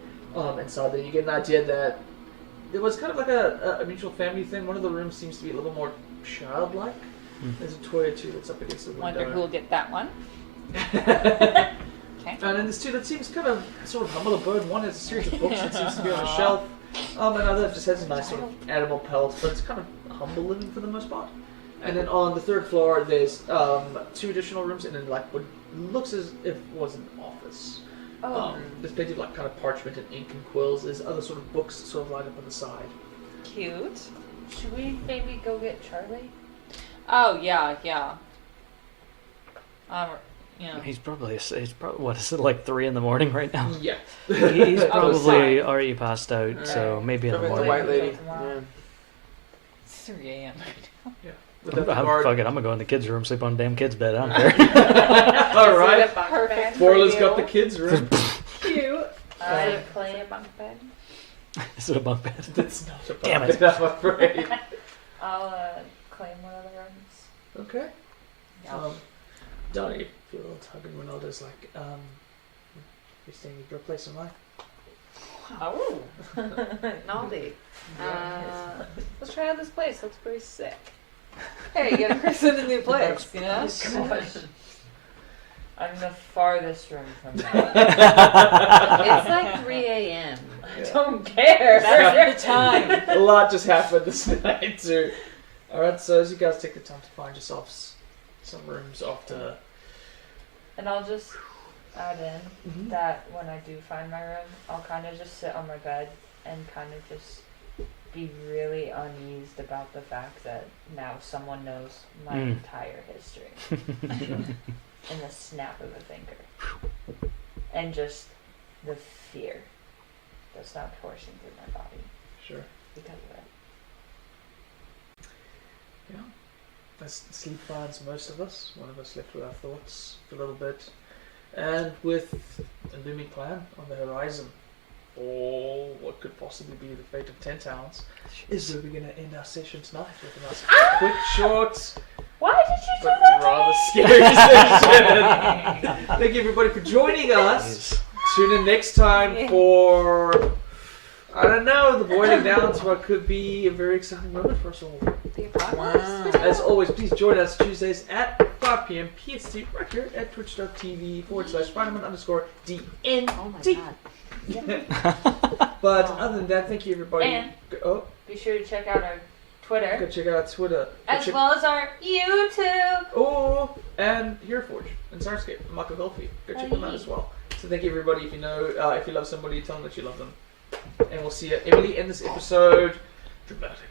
inside there. You get an idea that it was kind of like a mutual family thing. One of the rooms seems to be a little more childlike. There's a toy or 2 that's up against the window. Wonder who'll get that one. Okay. And then there's 2 that seems kind of sort of humble abode. One has a series of books that seems to be on a shelf. Another just has a nice sort of animal pelt, but it's kind of humble living for the most part. And then on the 3rd floor, there's 2 additional rooms, and then like what looks as if it was an office. There's plenty of like kind of parchment and ink and quills. There's other sort of books sort of lined up on the side. Cute. Should we maybe go get Charlie? Oh, yeah. He's probably what is it, like 3 in the morning right now? Yeah. He's probably sorry. already passed out, so maybe in the Probably the morning. white lady. Tomorrow. It's 3 a.m. With the I'm guard. gonna go in the kids' room, sleep on the damn kids' bed. I don't care. All right. Perfect. Borla's got the kids' room. Cute. I play a bunk bed. Is it a bunk bed? It's not a Damn it. bunk bed, I'm afraid. I'll claim one of the rooms. Okay. Yeah. Donnie, feel a little tug, and Ronaldo's like, you're staying at your place in life? Oh. Naughty. Let's try out this place. Looks pretty sick. Hey, you gotta christen a new place, you know? Gosh. I'm the farthest room from that. It's like 3 a.m. I don't care. That's the time. A lot just happened this night, too. Alright, so as you guys take the time to find yourselves some rooms off to... And I'll just add in that when I do find my room, I'll kind of just sit on my bed and kind of just be really uneased about the fact that now someone knows my entire history in the snap of a finger. And just the fear that's not coursing through my body Sure. because of it. Yeah. As sleep finds most of us. One of us left with our thoughts for a little bit. And with a looming plan on the horizon, or what could possibly be the fate of 10 towns, is where we're going to end our session tonight with a nice quick, short, Why did you do but that? rather scary session. Thank you everybody for joining us. Tune in next time for, I don't know, the boiling down to what could be a very exciting moment for us all. The apocalypse? Wow. As always, please join us Tuesdays at 5 p.m. PST right here at twitch.tv/Spiderman_DND. Oh my god. But other than that, thank you everybody. And Oh, be sure to check out our Twitter go check out our Twitter. Go as check- well as our YouTube. Oh, and Hereforge and Syrinscape and Michael Golfy. Go check them out as well. So thank you everybody. If you know, if you love somebody, tell them that you love them. And we'll see Emily end this episode dramatically.